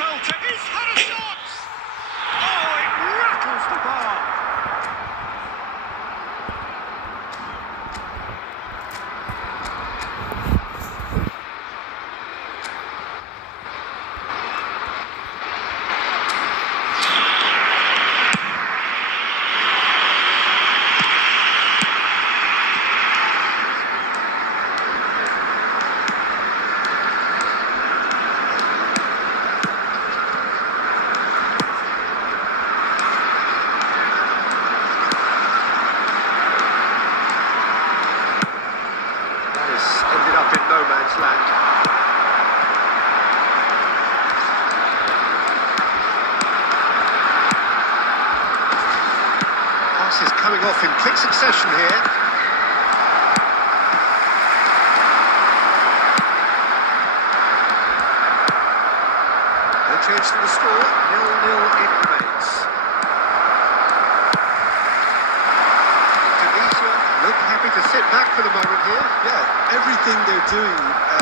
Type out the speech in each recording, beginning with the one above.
belter. He's had a shot! Oh, it rattles the bar. Ended up in no man's land. Passes coming off in quick succession here. No change to the score, 0-0 it remains. Tunisia look happy to sit back for the moment here. Yeah, everything they're doing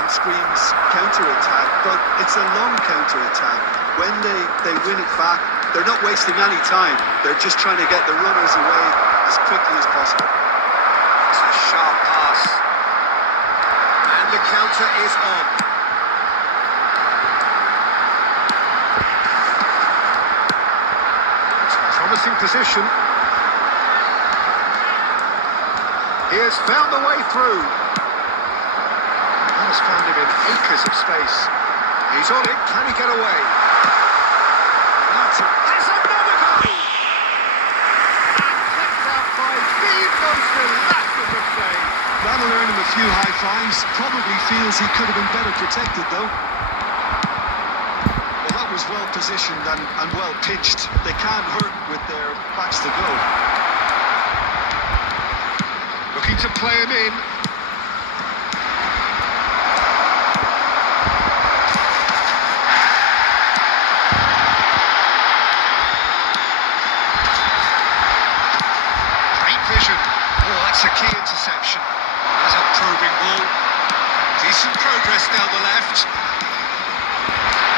screams counter-attack, but it's a long counter-attack. When they win it back, they're not wasting any time. They're just trying to get the runners away as quickly as possible. It's a sharp pass. And the counter is on. It's a promising position. He has found the way through. Has found him in acres of space. He's on it. Can he get away? Has another goal! And kept out by the most illustrative save. That'll earn him a few high fives. Probably feels he could have been better protected, though. Well, that was well positioned and well pitched. They can't hurt with their backs to go. Looking to play him in. Oh, that's a key interception. There's a probing ball. Decent progress down the left.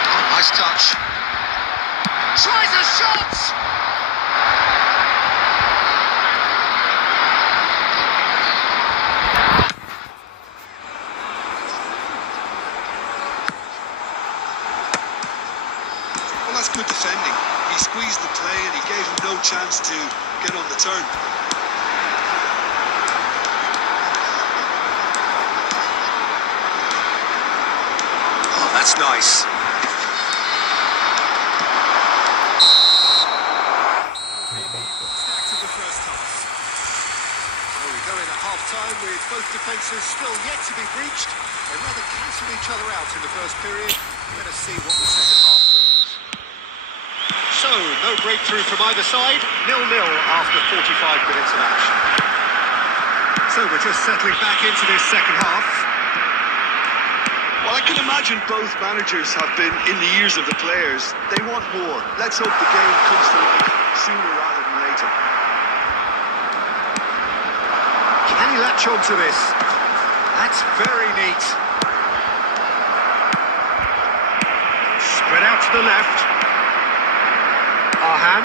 Oh, nice touch. Tries a shot! Well, that's good defending. He squeezed the play and he gave him no chance to get on the turn. That's nice. Stacks of the first half. Well, we go in at half-time with both defences still yet to be breached. They rather cancel each other out in the first period. Let us see what the second half brings. So, no breakthrough from either side. 0-0 after 45 minutes of action. So, we're just settling back into this second half. Well, I can imagine both managers have been in the ears of the players. They want more. Let's hope the game comes to life sooner rather than later. Can he latch on to this? That's very neat. Spread out to the left. Arhan.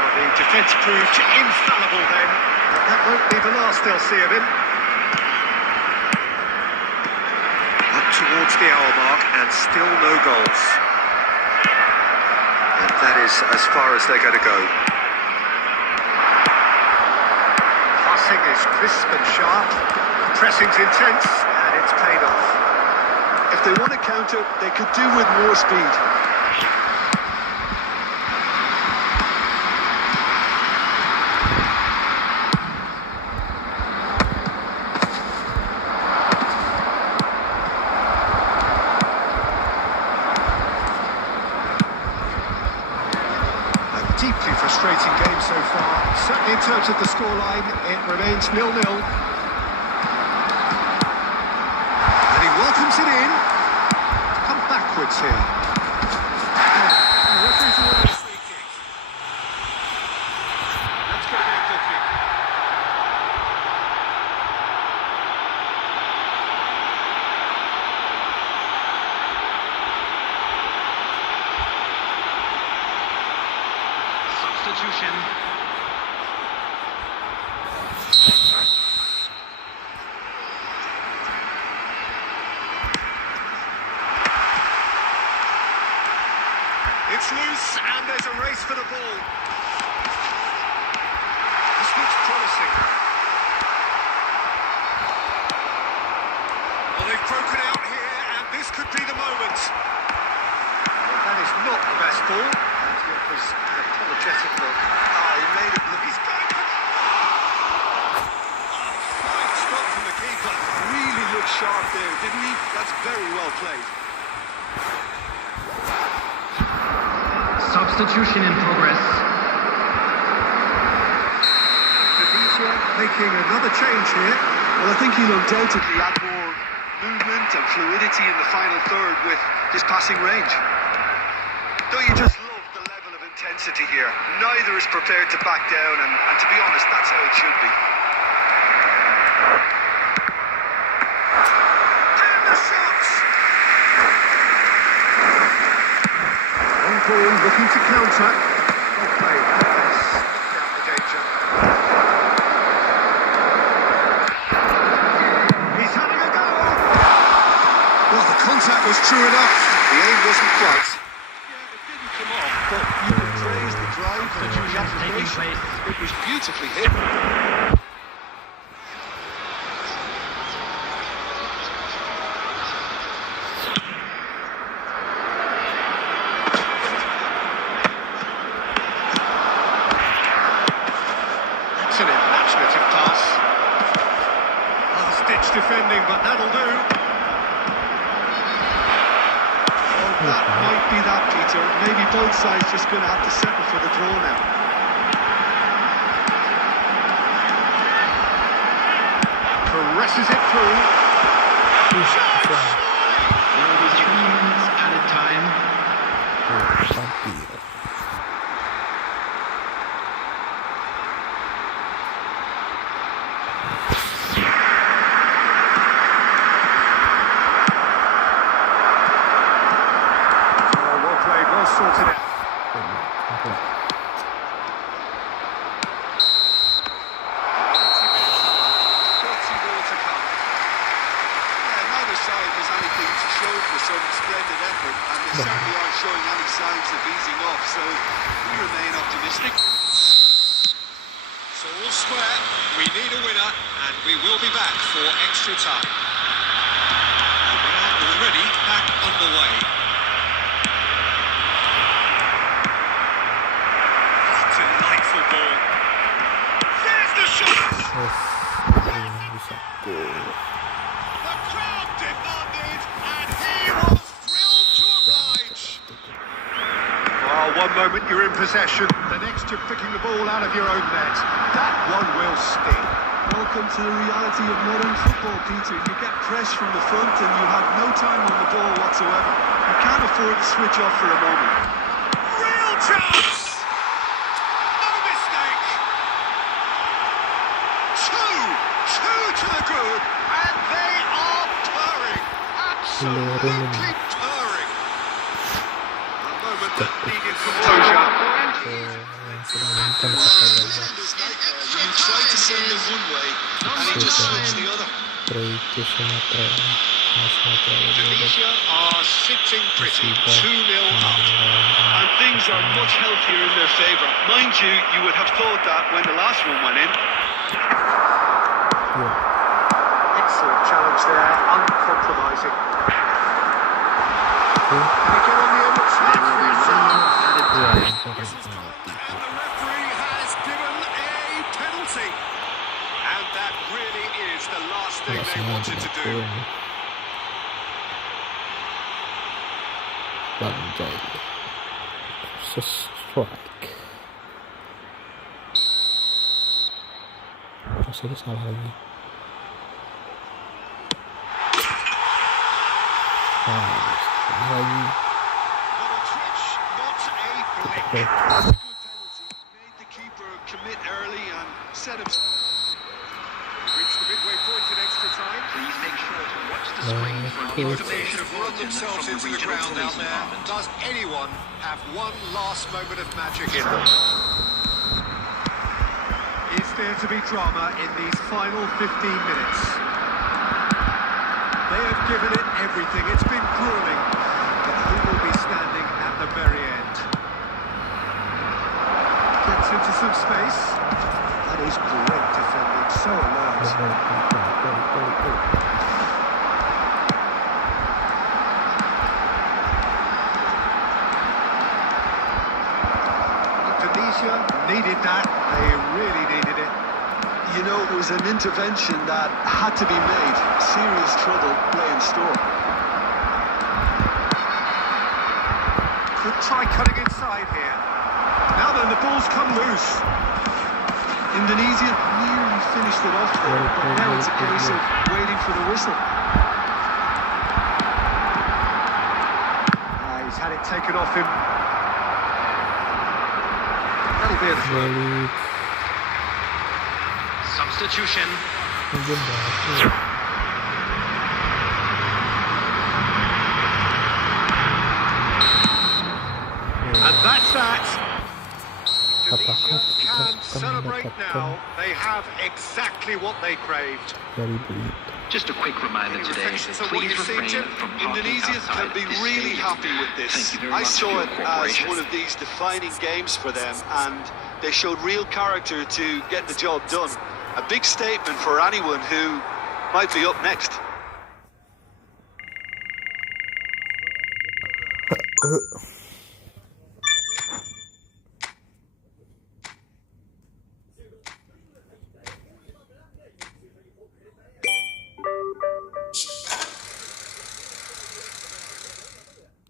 Well, the defence proved infallible then. But that won't be the last they'll see of him. Up towards the hour mark and still no goals. And that is as far as they're going to go. Passing is crisp and sharp. Pressing's intense and it's paid off. If they want to counter, they could do with more speed. Deeply frustrating game so far. Certainly in terms of the scoreline, it remains 0-0. And he welcomes it in. Come backwards here. And the referee's awarded a free kick. That's going to be a booking. substitution. It's loose and there's a race for the ball. This looks promising. Well, they've broken out here and this could be the moment. Well, that is not the best ball. And it was an apologetic look. Oh, he made it look. He's got it. Fine stop from the keeper. Really looked sharp there, didn't he? That's very well played. Substitution in progress. Tunisia making another change here. Well, I think he'll undoubtedly add more movement and fluidity in the final third with his passing range. Don't you just love the level of intensity here? Neither is prepared to back down, and to be honest, that's how it should be. And the shots! On ball, looking to counter. Well played. They snuffed out the danger. He's having a go! Well, the contact was true enough. The aim wasn't quite. Yeah, it didn't come off, but you can praise the drive and the Taking application. place. It was beautifully hit. It's an imaginative pass. Last-ditch defending, but that'll do. Well, that might be that, Peter. Maybe both sides just going to have to settle for the draw now. Presses it through. There will be 3 minutes added time. Oh, well played, well sorted out. 30 more to come. Yeah, neither side has anything to show for some splendid effort, and they certainly aren't showing any signs of easing off, so we remain optimistic. So all square, we need a winner, and we will be back for extra time. And we are already back underway. Delightful ball. There's the shot! The crowd demanded, and he was thrilled to oblige. Well, one moment you're in possession, the next you're picking the ball out of your own net. That one will sting. Welcome to the reality of modern football, Peter. You get pressed from the front and you have no time on the ball whatsoever. You can't afford to switch off for a moment. Real chance! No mistake! Two to the good, and they are purring. Absolutely purring. A moment that needed composure. You try to send him one way, and he just switched the other. Tunisia are sitting pretty, 2-0 up. And things are much healthier in their favour. Mind you, you would have thought that when the last one went in. Excellent challenge there, uncompromising. Can he get on the Emirates There will be 1 minute added time. And the referee has given a penalty. And that really is the last thing they wanted to do. Strike. Rasanya salah lagi. Lagi. Not a twitch, not a blink. Okay. Good penalty. Made the keeper commit early and set him. Reached the midway point in extra time. Please make sure to watch the screen for cool. information They've run themselves from the into the regional ground police out there. department. Does anyone have one last moment of magic in them? atmosphere to be drama in these final 15 minutes. They have given it everything. It's been grueling, but who will be standing at the very end? Gets into some space. That is great defending, so alert. Indonesia needed that. They really needed it. You know, it was an intervention that had to be made. Serious trouble lay in store. Could try cutting inside here. Now then, the ball's come loose. Indonesia nearly finished it off there, but now it's a case of waiting for the whistle. He's had it taken off him. That'll be a throw. Substitution. And that's that. Apakah Indonesia kita can akan celebrate mendapatkan now. They have exactly what they craved. dari berita? Just a quick reminder Any today, reflections on what please you've seen, refrain Jim? from parking Indonesia can outside be this really stadium. happy with Thank this. you very I much saw for it your as cooperation. one of these defining games for them, and they showed real character to get the job done. A big statement for anyone who might be up next.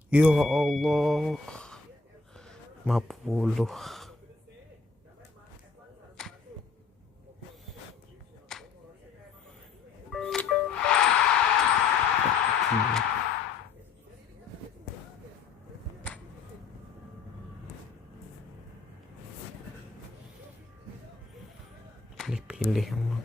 Ya Allah, 50. Pilih emang.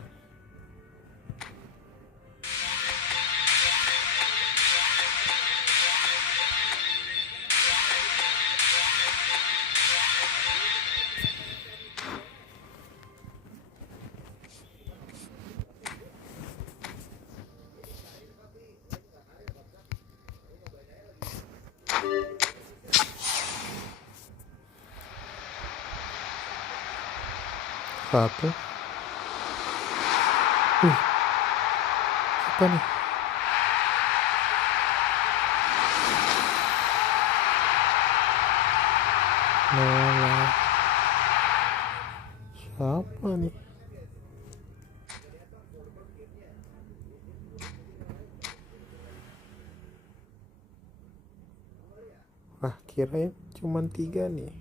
Apa? Apa nih? Nola. Siapa nih? Wah, kirain cuman 3 nih.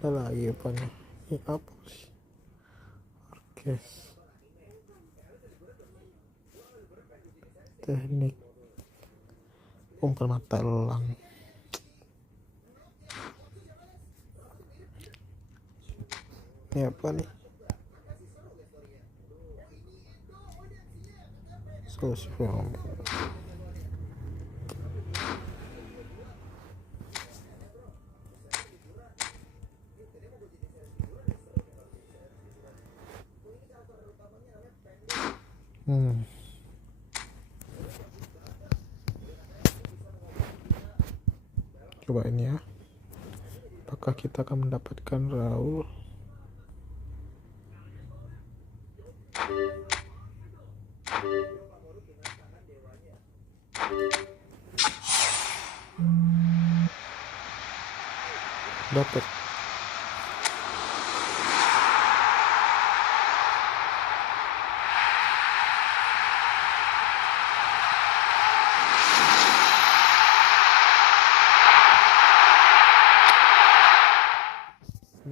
Ada lagi apa nih? Ini apa sih? Orkes. Teknik umpan mata elang. Ini apa nih? Sosial. Coba ini ya. Apakah kita akan mendapatkan Raul? Dapat.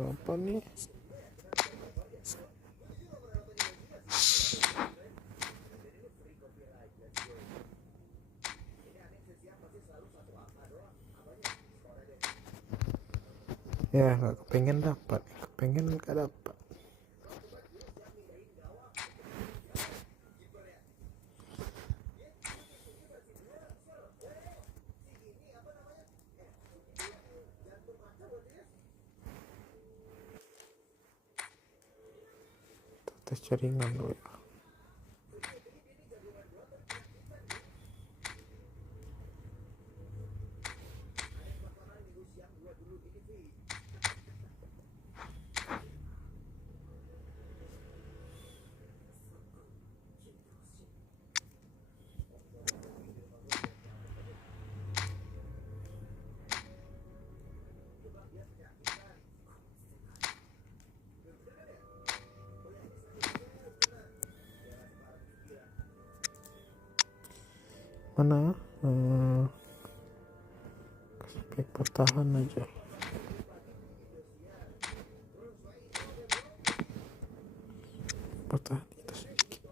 Apa nih? Ya nggak kepengen dapat, kepengen nggak dapat. tes jaringan dulu ya. Mana spek bertahan aja. Bertahan kita sedikit.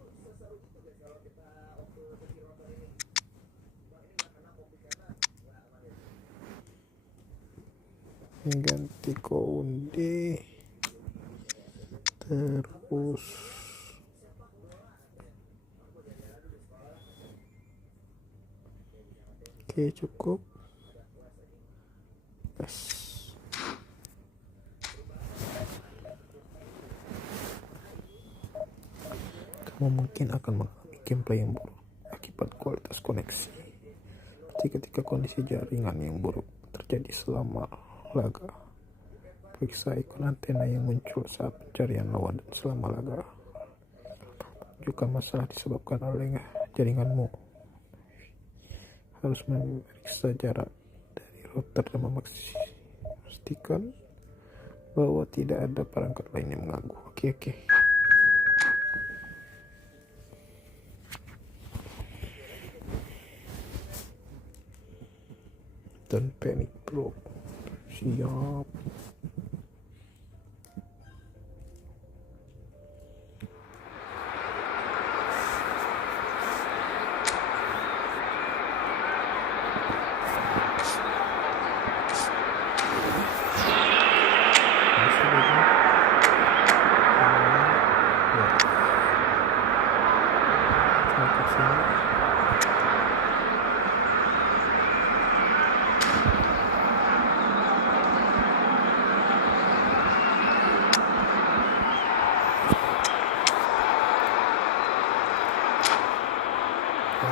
Ganti Koundé terus oke, cukup. Yes. Kamu mungkin akan mengalami gameplay yang buruk akibat kualitas koneksi, seperti ketika kondisi jaringan yang buruk terjadi selama laga. Periksa ikon antena yang muncul saat pencarian lawan dan selama laga. Juga masalah disebabkan oleh jaringanmu. Harus memeriksa jarak dari router dan memastikan bahwa tidak ada perangkat lain yang mengganggu. Oke. Dan panic bro, siap.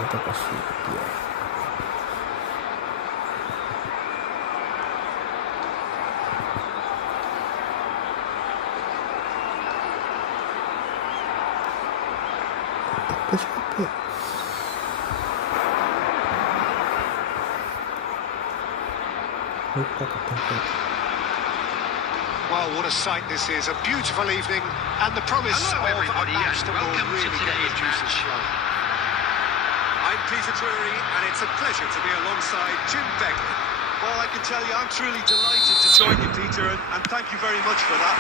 Kita kasih dia. Siapa? Lupa ke tempat. Well, what a sight this is. A beautiful evening and the promise Hello, of everybody, a match and that will welcome to really get today's the juices match. flowing. I'm Peter Drury, and it's a pleasure to be alongside Jim Begley. Well, I can tell you, I'm truly delighted to join you, Peter, and thank you very much for that.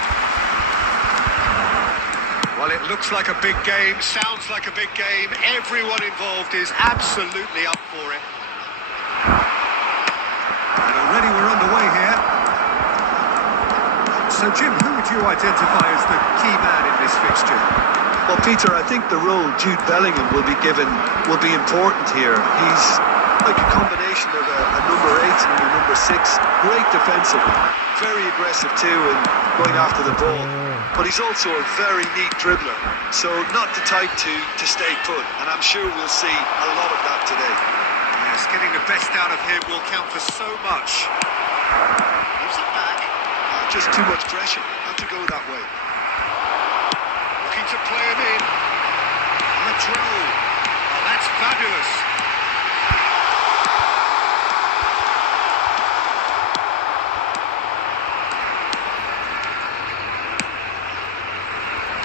Well, it looks like a big game, sounds like a big game. Everyone involved is absolutely up for it. And already we're underway here. So, Jim, who would you identify as the key man in this fixture? Well, Peter, I think the role Jude Bellingham will be given will be important here. He's like a combination of a number 8 and a number 6. Great defensively, very aggressive too, and going after the ball. But he's also a very neat dribbler, so not the type to stay put. And I'm sure we'll see a lot of that today. Yes, getting the best out of him will count for so much. Gives it back. Just too much pressure, not to go that way. Looking to play him in. Madro. Oh, that's fabulous.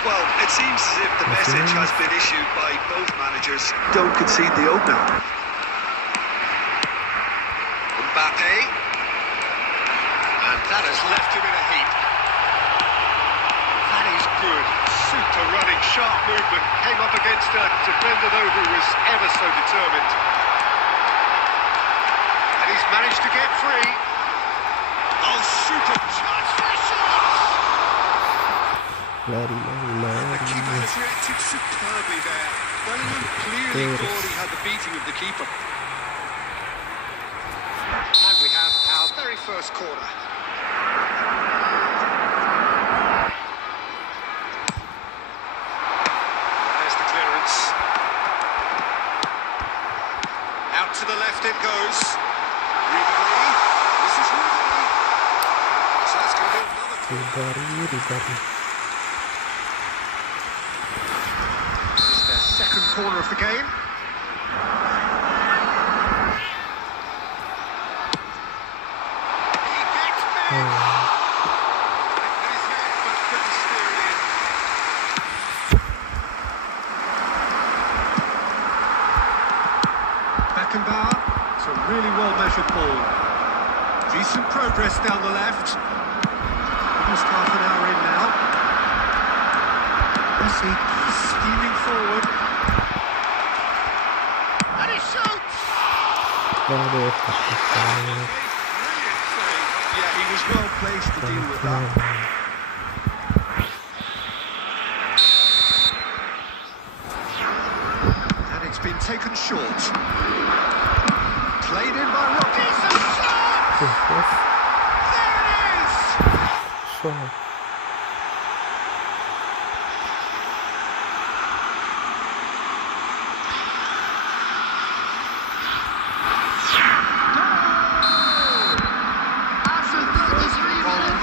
Well, it seems as if the message has been issued by both managers. Don't concede the opener. Mbappe. And that has left him in a heap. That is good. Super running, sharp movement. Came up against a defender, though, who was ever so determined. And he's managed to get free. Oh, super touch for a shot! Lari. The keeper has reacted superbly there. Bellingham clearly thought he had the beating of the keeper. And we have our very first corner. left it goes. Ribery. This is Ribery. So that's going to be another corner. Ribery. This is their second corner of the game. He gets back. With his head, but couldn't steer it in. Beckenbauer. It's a really well-measured ball. Decent progress down the left. Almost half an hour in now. Messi is steaming forward. And he shoots! Aduh, Brilliant save. Yeah, he was well placed to deal with that. And it's been taken short. Played in by Rocky. Decent shot! Yes. There it is! So,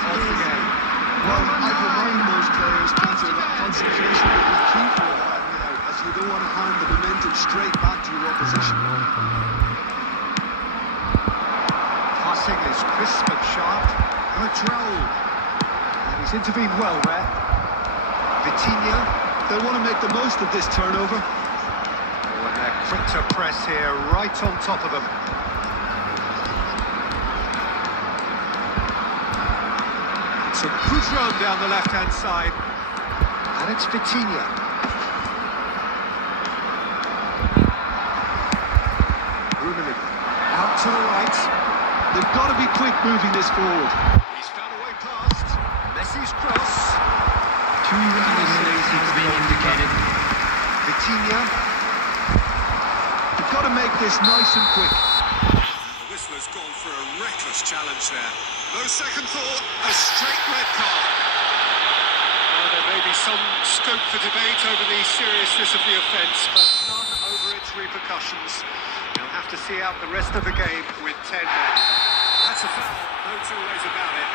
Well, I'd remind those players, Peter, that concentration will be key for that now, as you don't want to hand the momentum straight back to your opposition. Passing is crisp and sharp. Control. And he's intervened well there. Vitinha. They'll want to make the most of this turnover. Oh, and they're quick to press here, right on top of them. So Boudreau down the left-hand side. And it's Vitinha. Rummenigge. Out to the right. They've got to be quick moving this forward. He's found a way past. Messi's cross. Two running minutes has been indicated. Vitinha. They've got to make this nice and quick. The whistler's gone for a reckless challenge there. No second thought, a straight red card. Well, there may be some scope for debate over the seriousness of the offence, but none over its repercussions. He'll have to see out the rest of the game with 10 men. That's a foul, no two ways about it.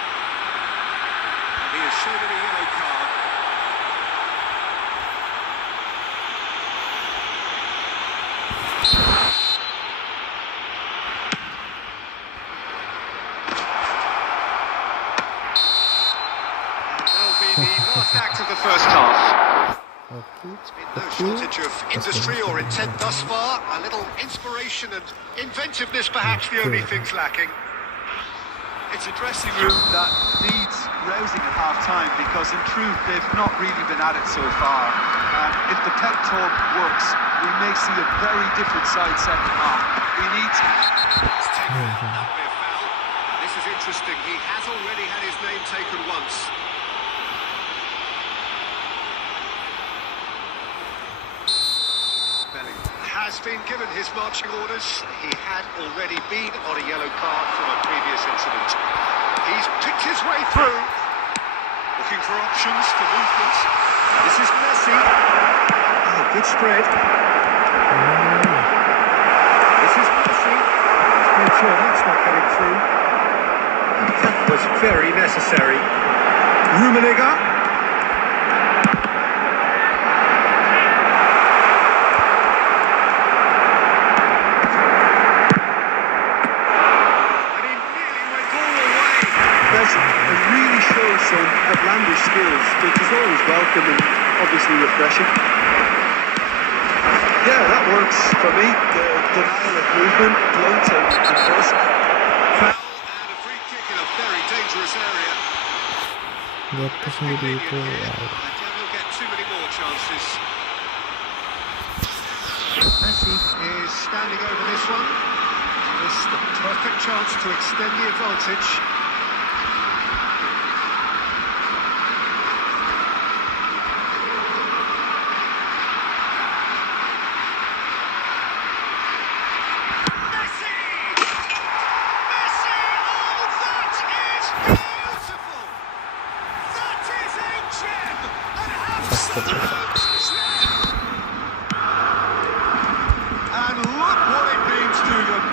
And he has shown him a yellow card. That'll be the last act of the first half. It's been no shortage of industry or intent thus far. A little inspiration and inventiveness, perhaps the only things lacking. It's a dressing room that needs rousing at half-time because, in truth, they've not really been at it so far. If the pep talk works, we may see a very different side second half. We need to. It's taken out, that'll be a foul. This is interesting. He has already had his name taken once. Bellingham has been given his marching orders. He had already been on a yellow card from a previous incident. He's picked his way through, looking for options for movement. This is Messi. Oh, good spread. This is Messi. He's made sure that's not getting through. And that was very necessary. Rummenigge. It really shows some outlandish skills, which is always welcome and obviously refreshing. Yeah, that works for me. The denial of movement, blunt and brusque. Foul and a free kick in a very dangerous area. lihat ke sendiri itu I ya. doubt he'll get too many more chances. Messi is standing over this one. This is the perfect chance to extend the advantage. Messi! Messi! Oh, that is beautiful! That is a gem! An absolute gem! And look what it means to them.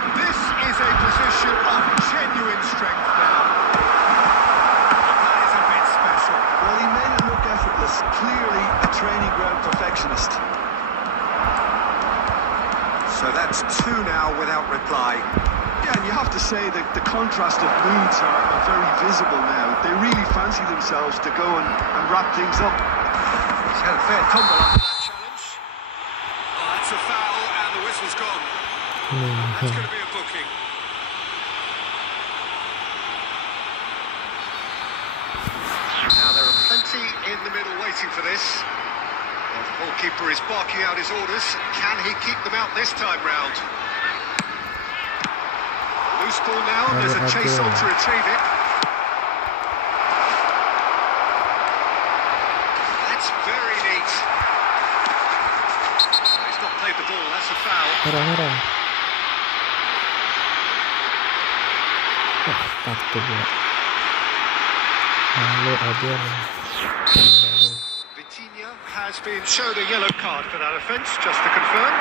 That's two now without reply. Yeah, and you have to say that the contrast of moods are very visible now. They really fancy themselves to go and wrap things up. He's had a fair tumble under that challenge. Oh, that's a foul, and the whistle's gone. That's going to be a booking. Now, there are plenty in the middle waiting for this. Well, the goalkeeper is barking out his orders. Can he keep them out this time round? Loose ball now, and there's a chase on to retrieve it. That's very neat. He's not played the ball, that's a foul. Merah. Kartu buat. Halo Adrian. Vitinha has been shown a yellow card for that offence, just to confirm.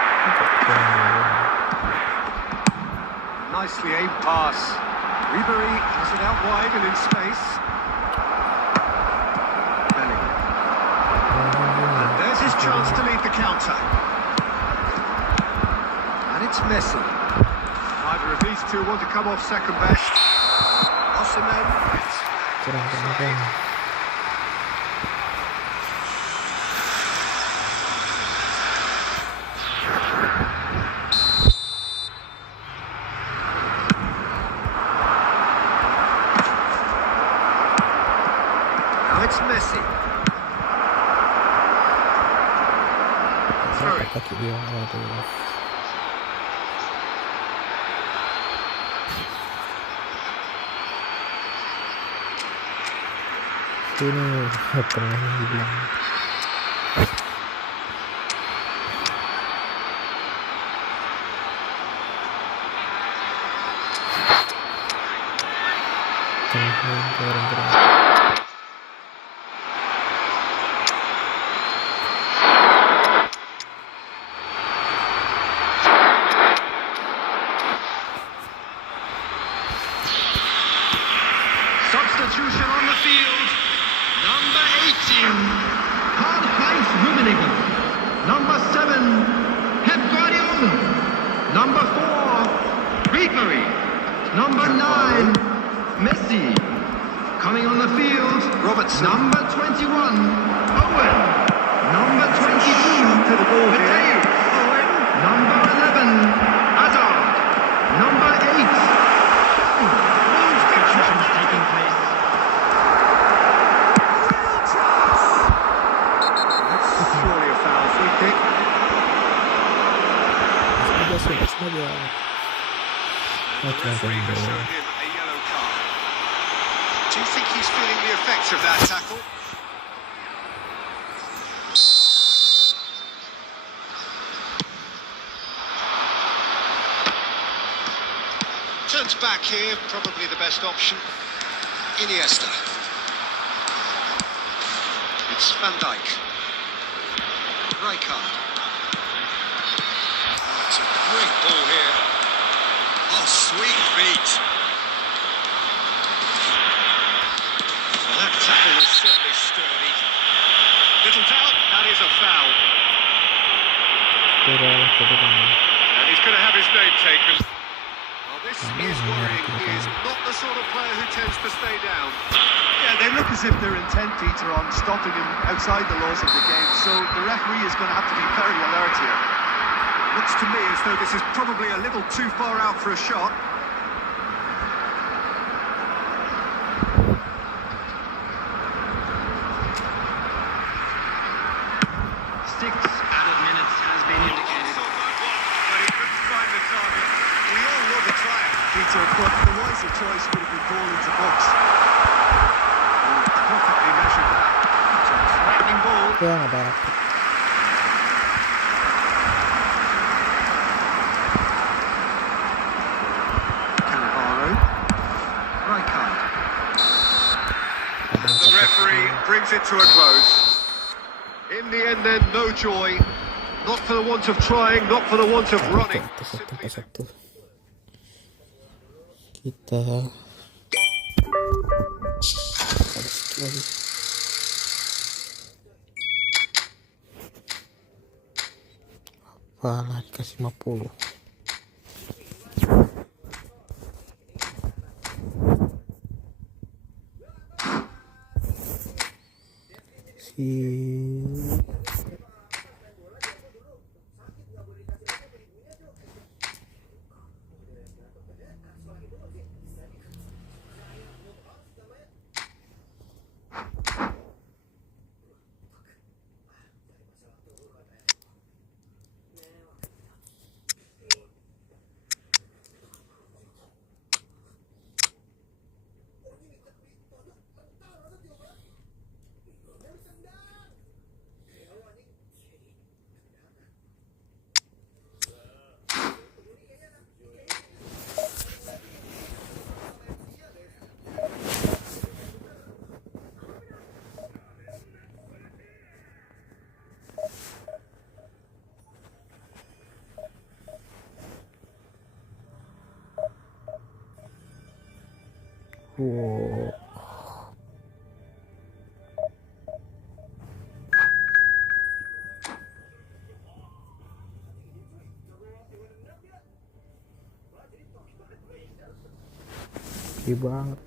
Nicely aimed pass. Ribery has it out wide and in space. Bellingham. And there's his chance to lead the counter. And it's Messi. Neither of these two want to come off second best. Osimhen. Kurang. Now it's Messi. Throw it. Kaki dia, aduh. Ini pernah dibilang. Orang-orang. Substitution on the field. Number 18, Karl-Heinz Rummenigge. Number 7, Pep Guardiola. Number 4, Ribery. Number 9, Messi. Coming on the field, Robertson. Number 21, Owen. Number 22, To the ball here. Mateus. Number 11, Hazard. Number 8. Substitutions taking place. Surely a foul, free kick. Saja. The referee has shown him a yellow card. Do you think he's feeling the effects of that tackle? Turns back here, probably the best option. Iniesta. It's Van Dijk. Rijkaard. It's a great ball here. Oh, sweet feet. Well, that tackle was certainly sturdy. Little doubt, that is a foul. And he's going to have his name taken. Well, this is worrying. He is not the sort of player who tends to stay down. Yeah, they look as if they're intent, Peter, on stopping him outside the laws of the game. So the referee is going to have to be very alert here. Looks to me as though this is probably a little too far out for a shot. Six added minutes has been indicated. But he couldn't find the target. We all love a try. Peter, but the wiser choice would have been ball into box. Perfectly measured that. It's a threatening ball. Ya nggak ada. Cannavaro. Rijkaard. And the referee brings it to a close. In the end then, no joy. Not for the want of trying, not for the want of running. Satu. Kita apalah dikasih 50. Wow. Oke banget.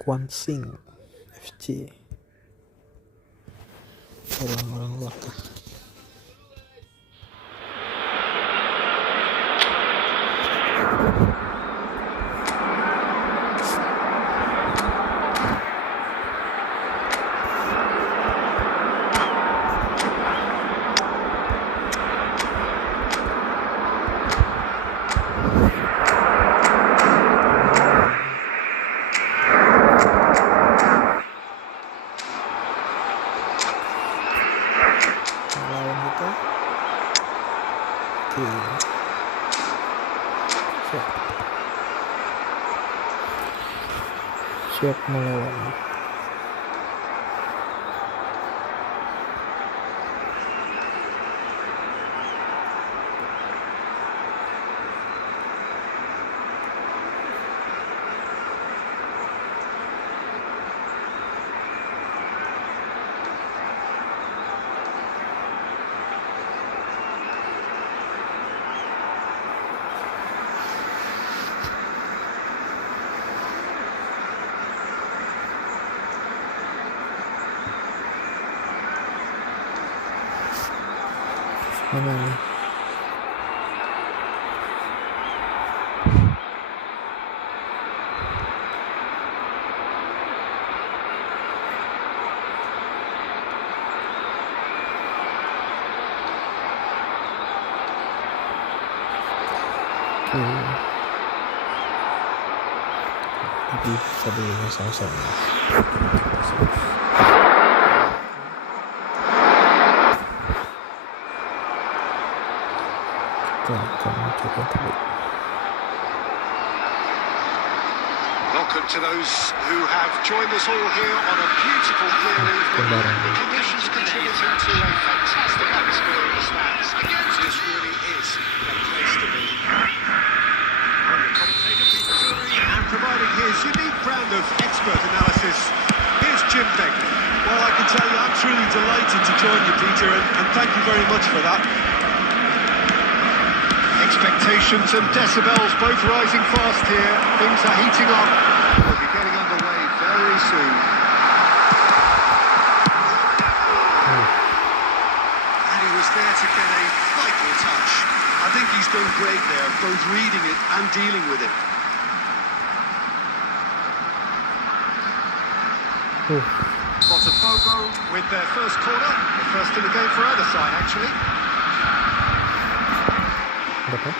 Kwansing FC. Orang-orang wakah. Lawan kita. Oke. Siap. Siap melawan. Mana nih? Tapi sebelumnya sama-sama. Kita akan mencoba terbaik. Welcome to those who have joined us all here on a beautiful clear evening. The conditions contributing to a fantastic atmosphere in the stands. This really is a place to be. I'm the commentator, Peter Drury, and providing his unique brand of expert analysis, here's Jim Begley. Well, I can tell you I'm truly delighted to join you, Peter, and thank you very much for that. Expectations and decibels both rising fast here. Things are heating up. We'll be getting underway very soon. And he was there to get a vital touch. I think he's done great there, both reading it and dealing with it. Botafogo with their first corner. The first in the game for either side, actually. Berapa?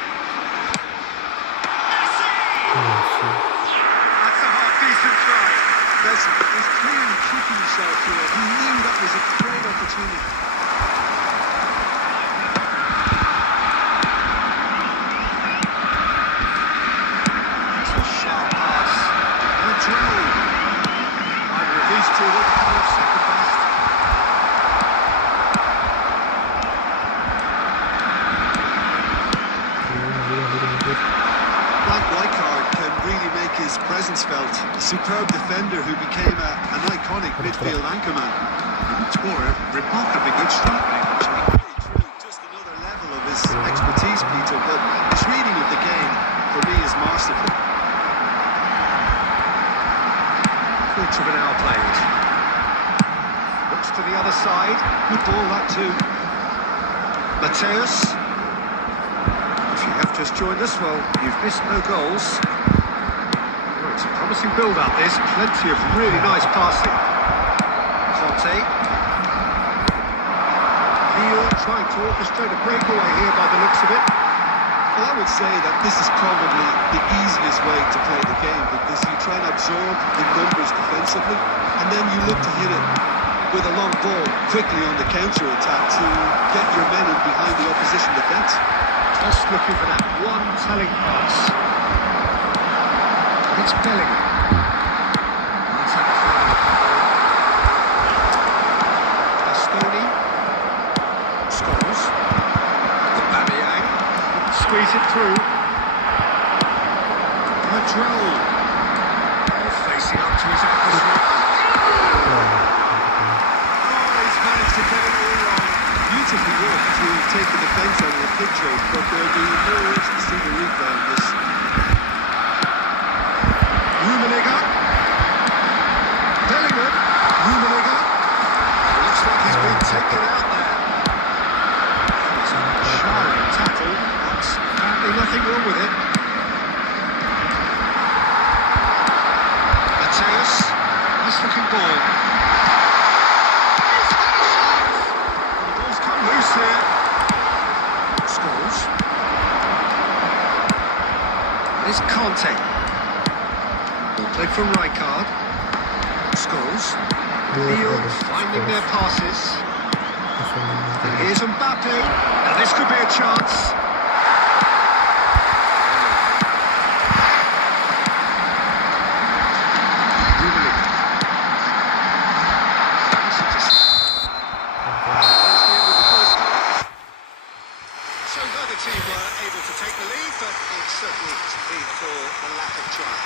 That's a half-decent try. Listen, he's clearly kicking himself here. He knew that was a great opportunity. It's a sharp pass. And a dribble. Either of these two will come off second best. Frank Rijkaard can really make his presence felt. A superb defender who became an iconic midfield anchorman. Scorer, remarkably good strike rate, actually. Very true. Just another level of his expertise, Peter, but his reading of the game, for me, is masterful. Good to be now played. Looks to the other side. Good ball, that too. Mateus. If you have just joined us, well, you've missed no goals. Well, it's a promising build-up, this. Plenty of really nice passing. Conte. Lille trying to orchestrate a breakaway here by the looks of it. Well, I would say that this is probably the easiest way to play the game, because you try and absorb the numbers defensively, and then you look to hit it with a long ball quickly on the counter-attack to get your men in behind the opposition defence. Just looking for that one telling pass. And it's Bellingham. That's a Bastoni. Scholes. Aubameyang. Squeeze it through. Drell. Facing up to his adversary. He's managed to get it all wrong. Beautifully worked to take the defence out of the picture, but there'll be no wish to see the replay on this. Rummenigge. Bellingham. Rummenigge. Looks like he's been taken out there. It's a jarring tackle, but apparently nothing wrong with it. Mateus. Nice looking ball. He's had a shot! The ball's come loose here. Scholes. It's Conte. Ball played from Rijkaard. Scholes. Lille finding their passes. And here's Mbappe. Now this could be a chance. Rummenigge. There's the end of the first half. So neither team were able to take the lead, but it certainly hasn't been for a lack of try.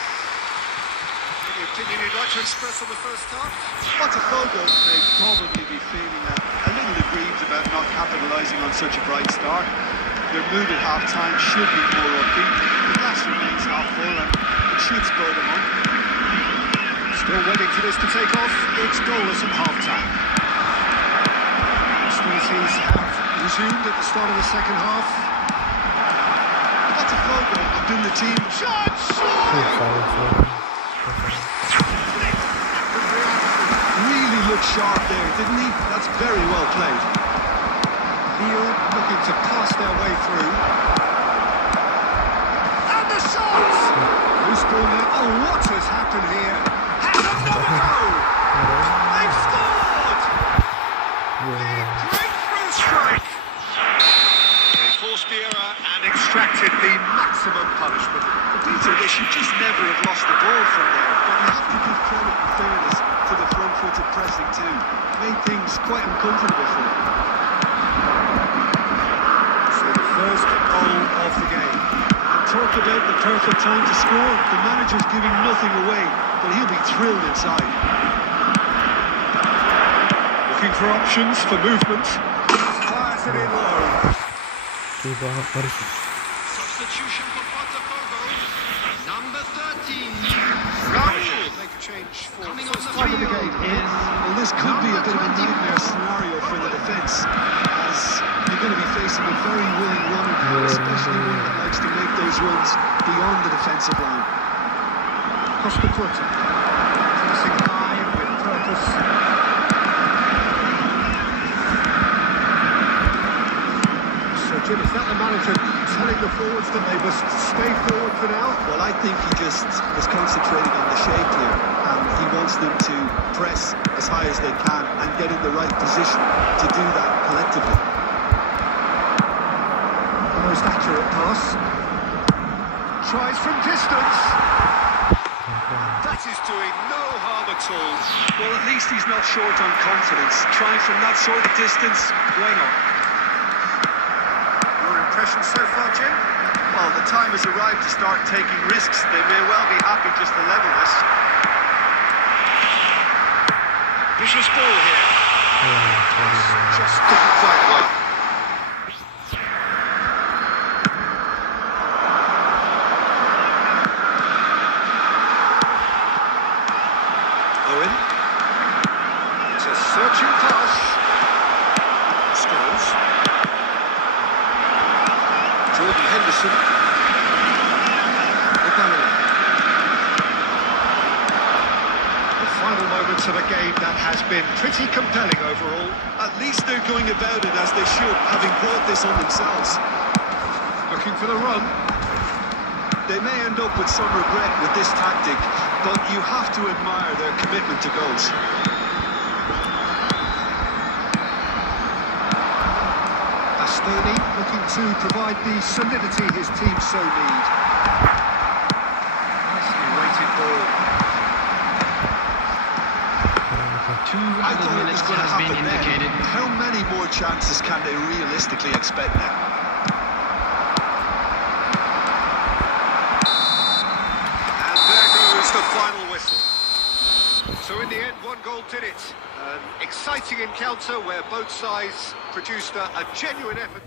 Any opinion you'd like to express on the first half? Botafogo may probably be feeling a little aggrieved about not capitalising on such a bright start. Their mood at half-time should be more upbeat. The glass remains half full and it should spur them on. Still waiting for this to take off. It's goalless at half-time. Hostilities have resumed at the start of the second half. Botafogo have been the team. Shot! Really looked sharp there, didn't he? That's very well played. Lille looking to pass their way through. And the shot! Loose ball now. Oh, what has happened here? Has another goal! They've scored! Their breakthrough strike! They forced the error and extracted the maximum punishment. Peter, they should just never have lost the ball from there, but you have to give credit and fairness to the front-footed pressing too. Made things quite uncomfortable for them. So the first goal of the game. And talk about the perfect time to score. The manager's giving nothing away, but he'll be thrilled inside. Looking for options, for movement. Fires it in low. Substitution for Botafogo. Number 13. Raul. Make a change for Coming the on first the time of the field game. is Well, this could be a bit of a nightmare scenario for the defence, as you're going to be facing a very willing runner here, especially one that likes to make those runs beyond the defensive line. Costa Curta. Pressing high with purpose. So, Jim, is that the manager telling the forwards that they must stay forward for now? Well, I think he just is concentrating on the shape here, and he wants them to press as high as they can and get in the right position to do that collectively. The most accurate pass. Tries from distance. That is doing no harm at all. Well, at least he's not short on confidence. Trying from that sort of distance, why not? Your impression so far, Jim? Well, the time has arrived to start taking risks. They may well be happy just to level this. Vicious ball here. Just didn't quite work. Owen. It's a searching pass. Scholes. Jordan Henderson. Aubameyang. The final moments of a game that has been pretty compelling overall. At least they're going about it as they should, having brought this on themselves. Looking for the run. They may end up with some regret with this tactic, but you have to admire their commitment to goals. Bastoni looking to provide the solidity his team so need. Nicely weighted ball. 2 I added thought it was minutes going to has been happen then. indicated. How many more chances can they realistically expect now? result, did it? An exciting encounter where both sides produced a genuine effort.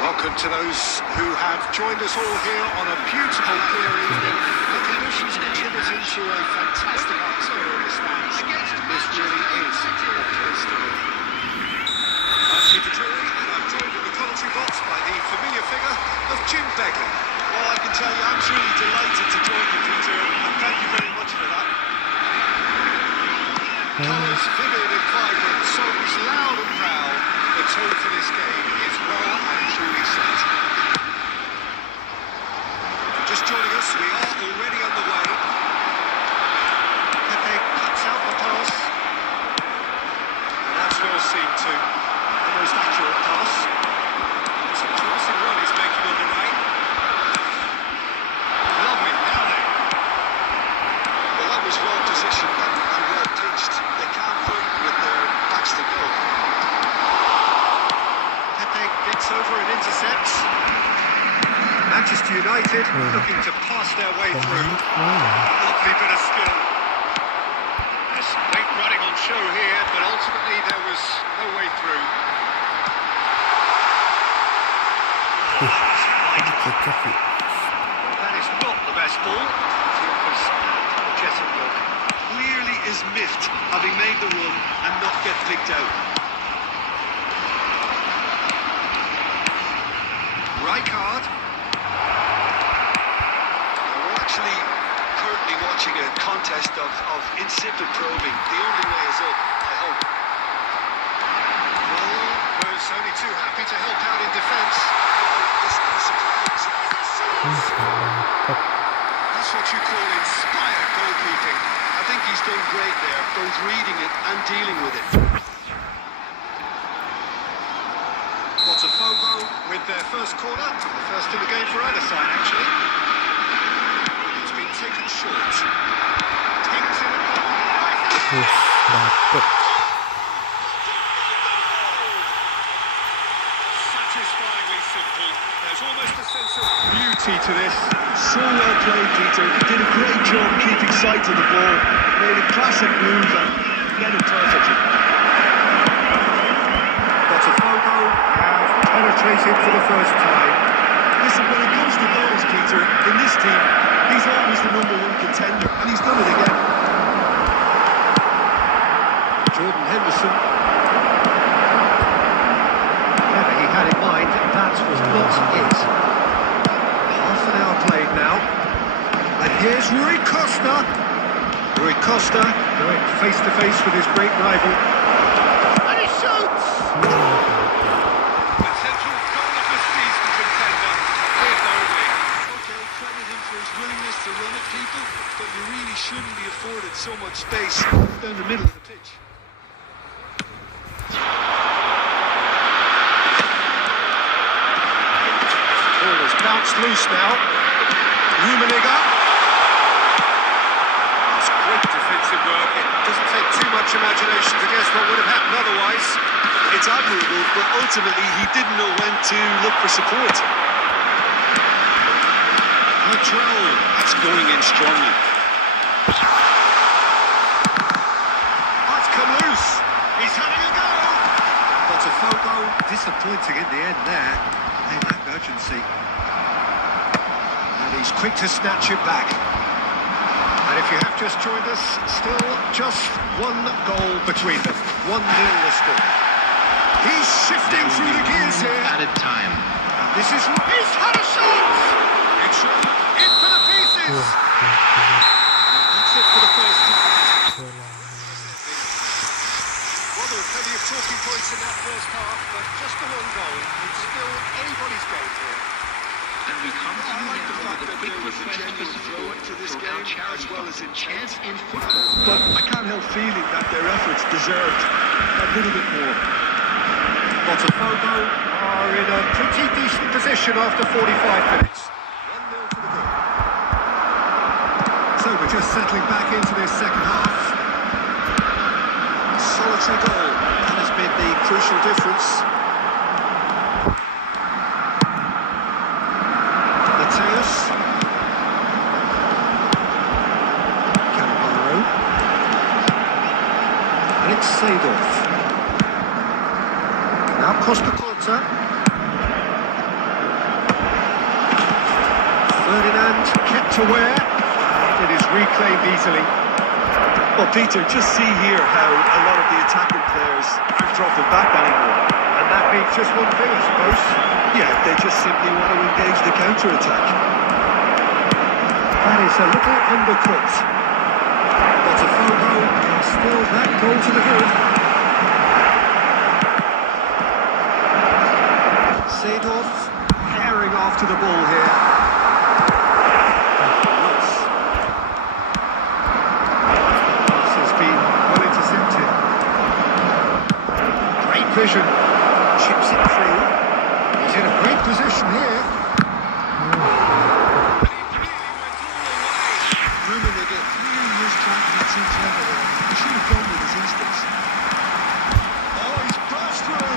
Welcome to those who have joined us all here on a beautiful clear evening. The conditions contributing to a fantastic atmosphere in the stands. This really is a place to be. I'm Peter Drury, and I'm joined in the commentary box by the familiar figure of Jim Begley. Well, I can tell you, I'm truly delighted to join you, Peter, and thank you very much for that. Colours vivid and vibrant, songs loud and proud. The tone for this game is well and truly set. If you're just joining us, we are already on the way. Pepe cuts out the pass. And that's well seen too. The most accurate pass. It's a promising run he's making on the right. Lovely, now then. Well, that was well positioned and well pitched. They can't run with their backs to goal. Pepe gets over and intercepts. Manchester United looking to pass their way through. Lovely bit of skill. There's late running on show here, but ultimately there was no way through. That is not the best ball. He offers an apologetic look. Clearly is miffed, having made the run and not get picked out. Rijkaard. We're actually currently watching a contest of insipid probing. The only way is up, I hope. Raul was only too happy to help out in defence. That's what you call inspired goalkeeping. I think he's done great there, both reading it and dealing with it. What Botafogo with their first corner, the first in the game for either side, actually. It's been taken short. Pings in a goal. Dapet. Satisfyingly simple. There's almost a sense of beauty to this. So well played, Peter. Did a great job keeping sight of the ball. Made a classic move and get it perfectly. Botafogo have penetrated for the first time. Listen, when it comes to goals, Peter, in this team, he's always the #1 contender, and he's done it again. Jordan Henderson. Whatever he had in mind, that was not it. Half an hour played now. And here's Rui Costa. Rui Costa going face to face with his great rival. And he shoots! Potential goal of the season contender. With no win. Okay, credit him for his willingness to run at people, but you really shouldn't be afforded so much space down the middle of the pitch. Ball has bounced loose now. Rummenigge. It's great defensive work. It doesn't take too much imagination to guess what would have happened otherwise. It's admirable, but ultimately he didn't know when to look for support. Latrell. That's going in strongly. That's come loose. He's having a go. Botafogo disappointing in the end there. They lack urgency. And he's quick to snatch it back. And if you have just joined us, still just one goal between them. 1-0 the score. He's shifting through the gears here. Added time. This is... He's had a shot! It's in for the pieces! That's it for the first time. Well, there were plenty of talking points in that first half, but just the one goal. It's still anybody's game here. And we come to you like the now fact with a that quick there was a request for genuine support flow to this from our game, charity as well as fund, intent. Chance in Football. But I can't help feeling that their efforts deserved a little bit more. Botafogo are in a pretty decent position after 45 minutes. 1-0 to the good. So we're just settling back into this second half. Solitary goal. That has been the crucial difference. Mateus. Cannavaro. Alex Seedorf. Now Costa Curta. Ferdinand kept aware. It is reclaimed easily. Well, Peter, just see here how a lot of the attacking players aren't dropping back anymore. And that means just one thing, I suppose. Yeah, they just simply want to engage the counter-attack. That is a little undercooked. Botafogo are still that goal to the good. Seedorf herring after the ball here. Nuts. This has been well intercepted. Great vision. Chips it through. He's in a great position here. Rummenigge really is trying to be too clever there. He should have gone with his instincts. Oh, he's burst through.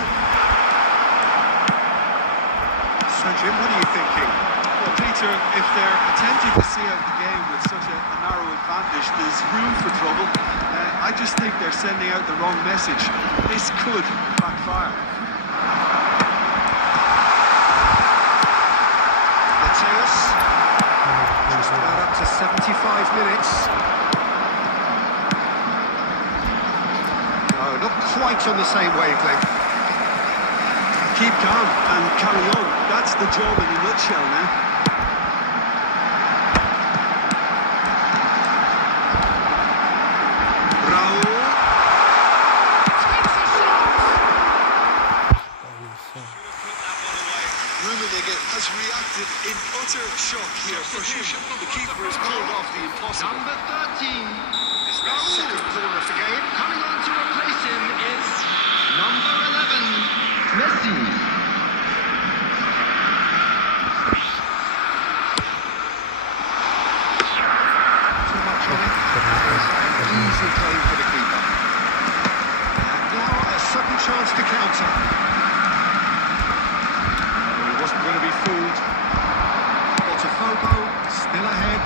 So, Jim, what are you thinking? Well, Peter, if they're attempting to see out the game with such a narrow advantage, there's room for trouble. I just think they're sending out the wrong message. This could backfire. Mateus. Just about up to 75 minutes. No, not quite on the same wavelength. Keep calm and carry on. That's the job in a nutshell now. Raul. Takes a shot. Rummenigge has reacted in utter shock here. For sure, the keeper has pulled off the impossible. Number 13. It's their second corner of the game. Coming on to replace him is number 11, Messi.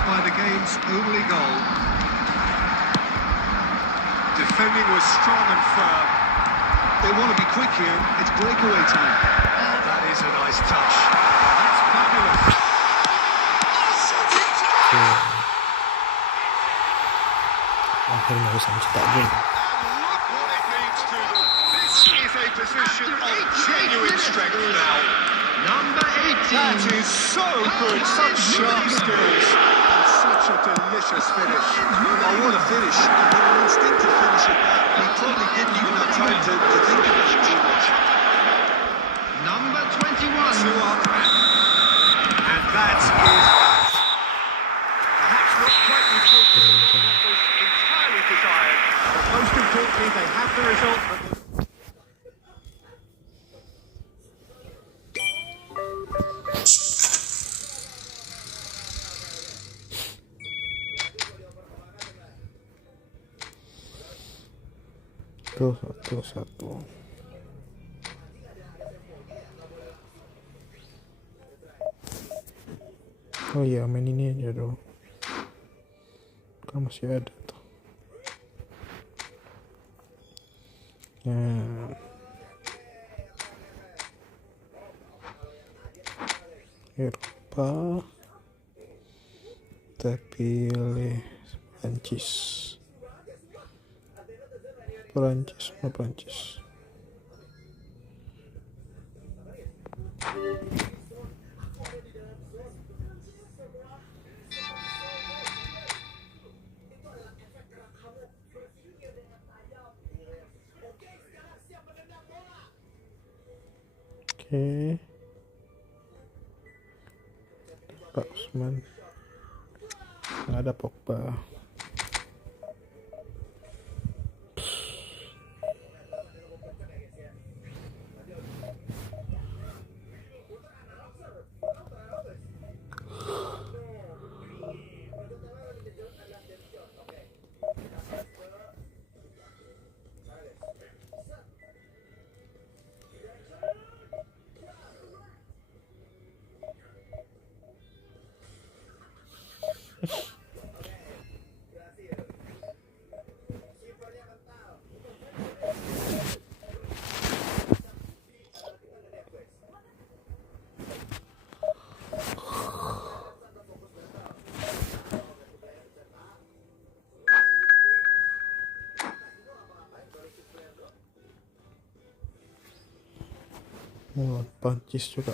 by the game's only goal. Defending was strong and firm. They want to be quick here. It's breakaway time. Oh, that is a nice touch. That's fabulous. Akhirnya bisa mencetak gol. And look what it means to them. This is a position of genuine strength now. Number 18. That is so good. Such sharp skills. And such a delicious finish. I want to finish. An instinctive finish at that. He probably didn't even have time to think about it too much. Number 21. Two up. And that is perhaps not quite the approach that was entirely desired. But most importantly, they have the result that was... Satu. Oh iya, main ini aja dong. Kan masih ada tuh. Ya. Eropa. Kita pilih Prancis. Oke. Pak Usman. Nggak ada Pogba. Prancis juga.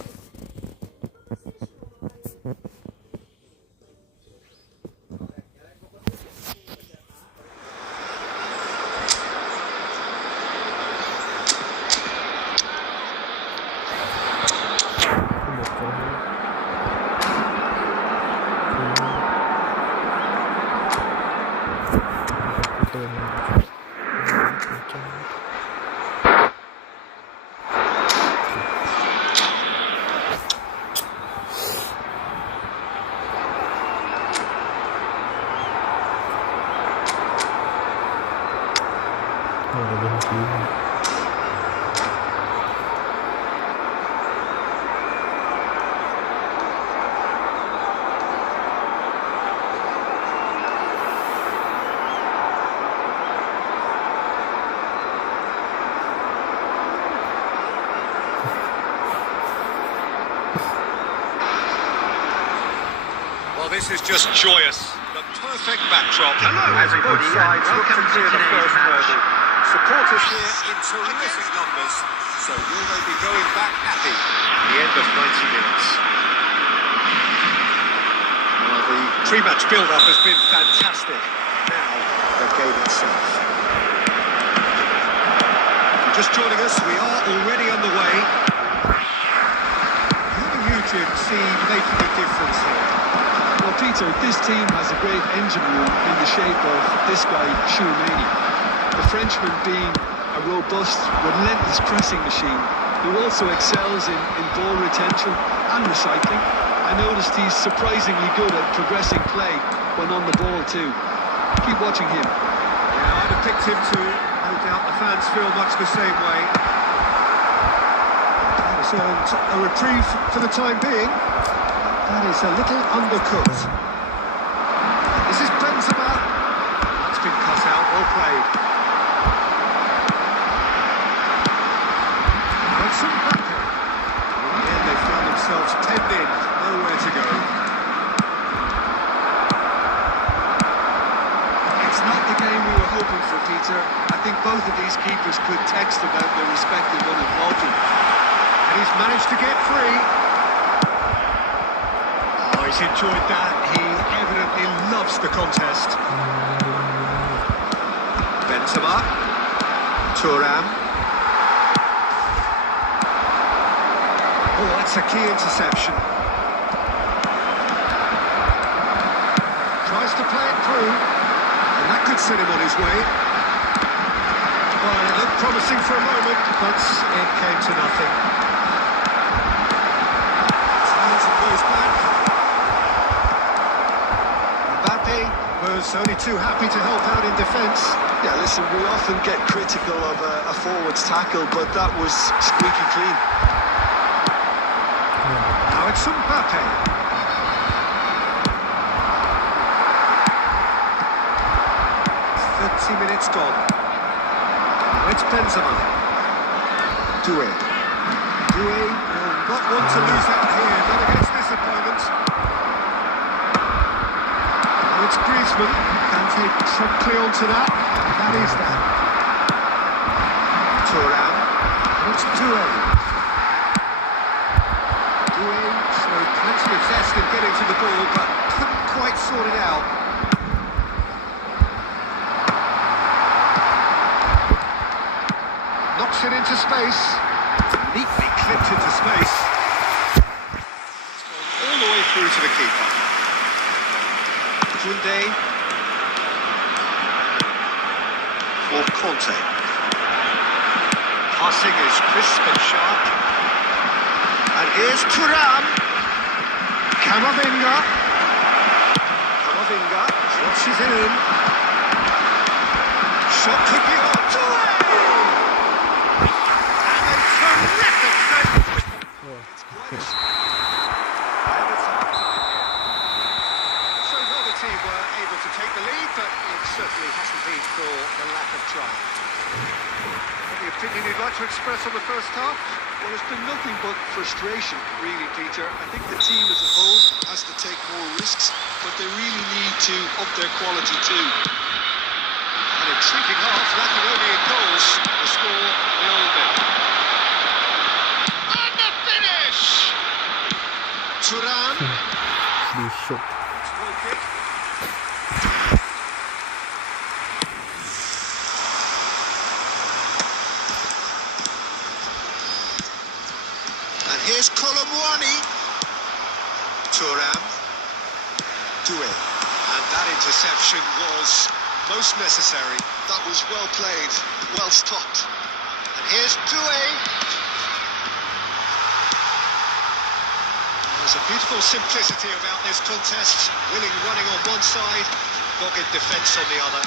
Well, this is just joyous. The perfect backdrop. Hello, As both everybody, sides and look to welcome to clear the today's first match. hurdle. Supporters here in terrific numbers. So will they be going back happy at the end of 90 minutes? Well, the pre-match build-up has been fantastic. Now, the game itself. If you're just joining us, we are already underway. Who are you, Jim, see making a difference here? Well, Peter, this team has a great engine room in the shape of this guy, Tchouaméni. The Frenchman being a robust, relentless pressing machine who also excels in ball retention and recycling. I noticed he's surprisingly good at progressing play when on the ball too. Keep watching him. Yeah, I'd have picked him too. No doubt the fans feel much the same way. That has earned a reprieve for the time being. That is a little undercooked. played. Now it's Mbappe. In the end, they found themselves penned in, nowhere to go. It's not the game we were hoping for, Peter. I think both of these keepers could text about their respective uninvolvement. And he's managed to get free. Oh, he's enjoyed that. He evidently loves the contest. Benzema. Thuram. Oh, that's a key interception. Tries to play it through. And that could set him on his way. Well, it looked promising for a moment, but it came to nothing. It goes back. Mbappe was only too happy to help out in defence. Yeah, listen, we often get critical of a forward's tackle, but that was squeaky clean. Now it's Mbappe. 30 minutes gone. Now it's Benzema. Doué. Doué will not want to lose that here, not against this opponent. Now it's Griezmann. Can take promptly onto that. That is that. Thuram. And it's Doué. Doué showed plenty of zest in getting to the ball, but couldn't quite sort it out. Knocks it into space. Neatly clipped into space. It's gone all the way through to the keeper. Koundé. For Conte. Passing is crisp and sharp. And here's Thuram. Camavinga. Camavinga crosses it in. Shot could be on. Doué! And a terrific save. It's quite a... And it's half-time here. So well, the team were able to take the lead, but it certainly hasn't been for the lack of trying. Any opinion you'd like to express on the first half? Well, it's been nothing but frustration, really, Peter. I think the team as a whole has to take more risks, but they really need to up their quality too. An intriguing half, lacking only in goals. The score, 0-0. And the finish! Thuram. Di shoot. Goal kick. And here's Colomwani. Thuram. Doué. And that interception was most necessary. That was well played, well stopped. And here's Doué. There's a beautiful simplicity about this contest. Willing running on one side, dogged defence on the other.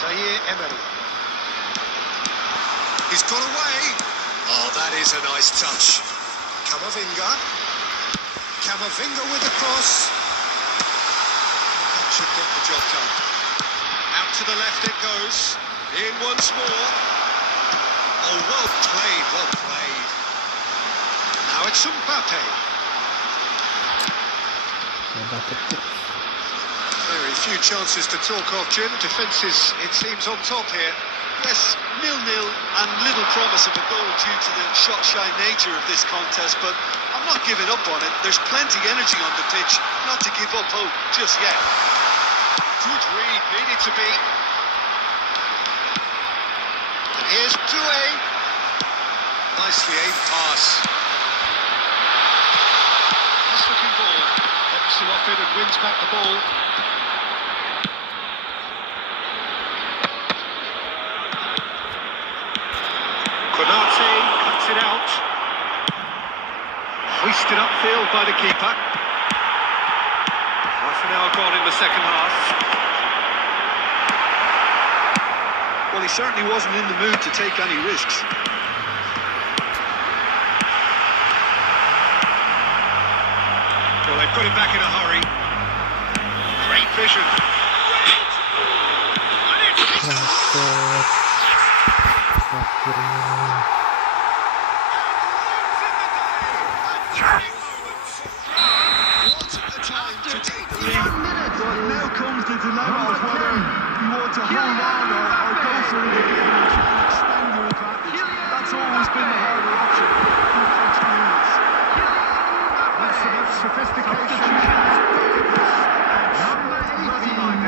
Zaire Emery. He's got away. Oh, that is a nice touch. Camavinga. Camavinga with the cross. That should get the job done. Out to the left it goes. In once more. Oh, well played, well played. Now it's Mbappe. Very few chances to talk of. German defence is, it seems, on top here. Yes, 0-0 and little promise of a goal due to the shot-shy nature of this contest, but I'm not giving up on it. There's plenty energy on the pitch, not to give up hope just yet. Good read, needed to be. And here's Doué. Nicely aimed pass. Nice looking ball. Epson off it and wins back the ball. Konate cuts it out. Hoisted upfield by the keeper. Half an hour gone in the second half. Well, he certainly wasn't in the mood to take any risks. Well, they got it back in a hurry. Great vision. Now comes the dilemma of whether you want to hold on or go for it again and try and extend your advantage. That's always been the harder option in experience. That's about sophistication.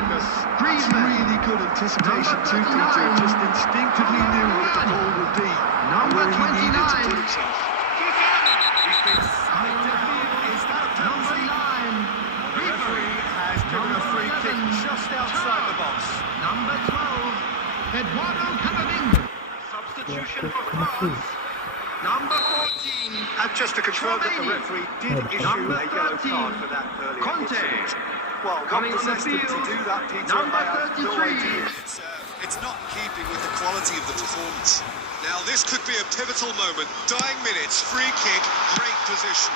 That's really good anticipation too, Peter. Just instinctively knew what the goal would be and where he needed to put himself. He's been Is that a penalty? The referee has given a free kick just outside the box. Number 12, Eduardo Camavinga. Substitution for France. Number 14, And just to confirm that the referee did issue a yellow card for that earlier Conte. incident. Well, what Coming on the possessed him to field, do that, Peter? number I have no 33. idea. It's not in keeping with the quality of the performance. Now this could be a pivotal moment. Dying minutes, free kick, great position.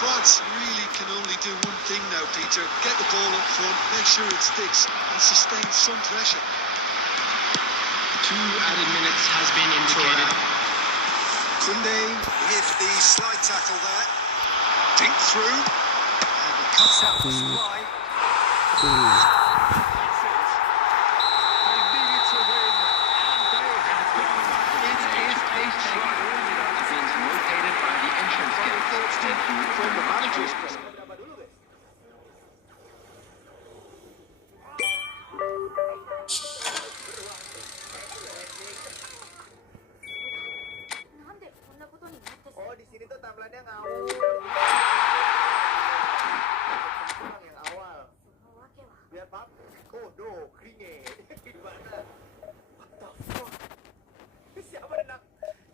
France really can only do one thing now, Peter. Get the ball up front, make sure it sticks, and sustain some pressure. 2 added minutes has been indicated. Koundé with the slide tackle there. Dink through. And he cuts out the supply. That's it. They needed to win, and they have won. It is a take. Being located by the entrance gate. From the manager's perspective. Oh, di sini tuh timeline-nya ngawur. Yang awal. Biar paham. Kodo, keringet. Gimana? What the fuck?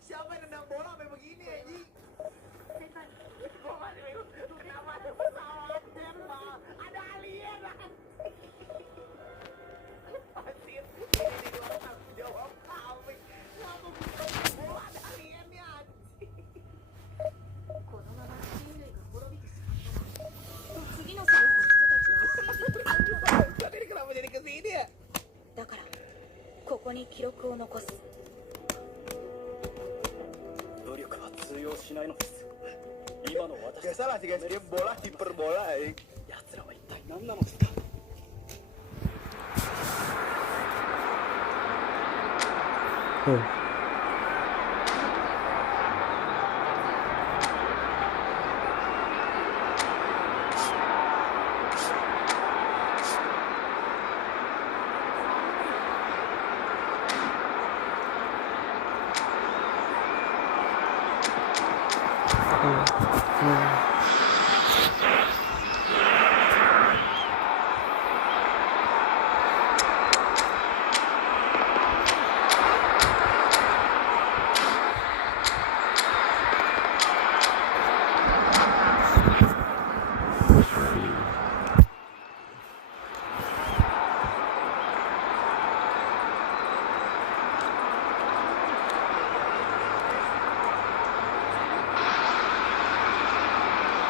Siapa nendang bola sampai begini, anjing? Kenapa ada pesawat tembak? Ada alien, anjing. Pasir. Ini di luar tanggung jawab kami. Kenapa bisa bola ada aliennya, anjing? このまま人類が滅びてしまったら次の世代の人たちは Kok ini kenapa jadi kesini ya? だからここに記録を残す努力は通用しないのです。今の私 Gak salah sih guys, dia bola hiperbola, anjing. 奴らは一体何なのですか。 Oh,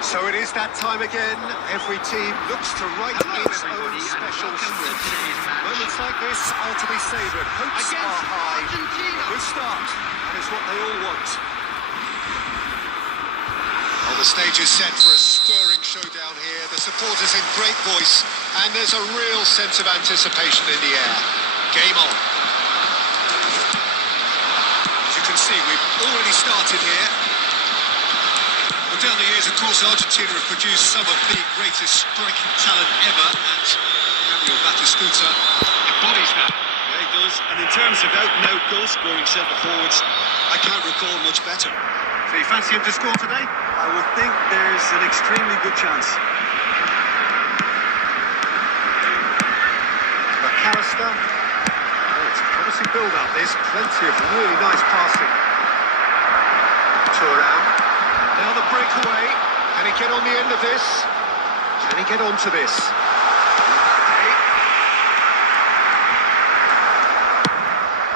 So it is that time again. Every team looks to write its own special script. Moments like this are to be savoured. Hopes are high. Good start. That is what they all want. Well, the stage is set for a stirring showdown here. The supporters in great voice, and there's a real sense of anticipation in the air. Game on. As you can see, we've already started here. Well, down the years, of course, Argentina have produced some of the greatest striking talent ever, and Gabriel Batistuta embodies that. Yeah, he does. And in terms of out-and-out goal-scoring centre forwards, I can't recall much better. So you fancy him to score today? I would think there's an extremely good chance. McAllister. Oh, it's a promising build-up. There's plenty of really nice passing. Thuram. Now the breakaway. Can he get on the end of this? Can he get onto this? Mbappe.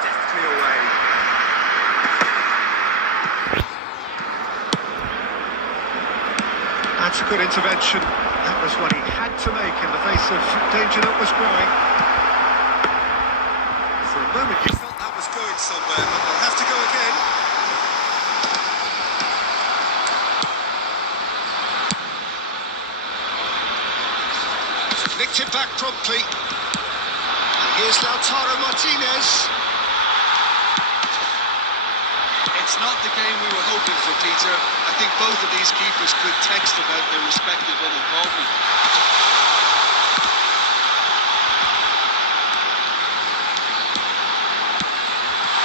Deftly away. And That's a good intervention. That was what he had to make in the face of danger that was growing. For a moment, you Thought that was going somewhere, but they'll have to go again. Nicked it back promptly. And here's Lautaro Martinez. It's not the game we were hoping for, Peter. I think both of these keepers could text about their respective involvement.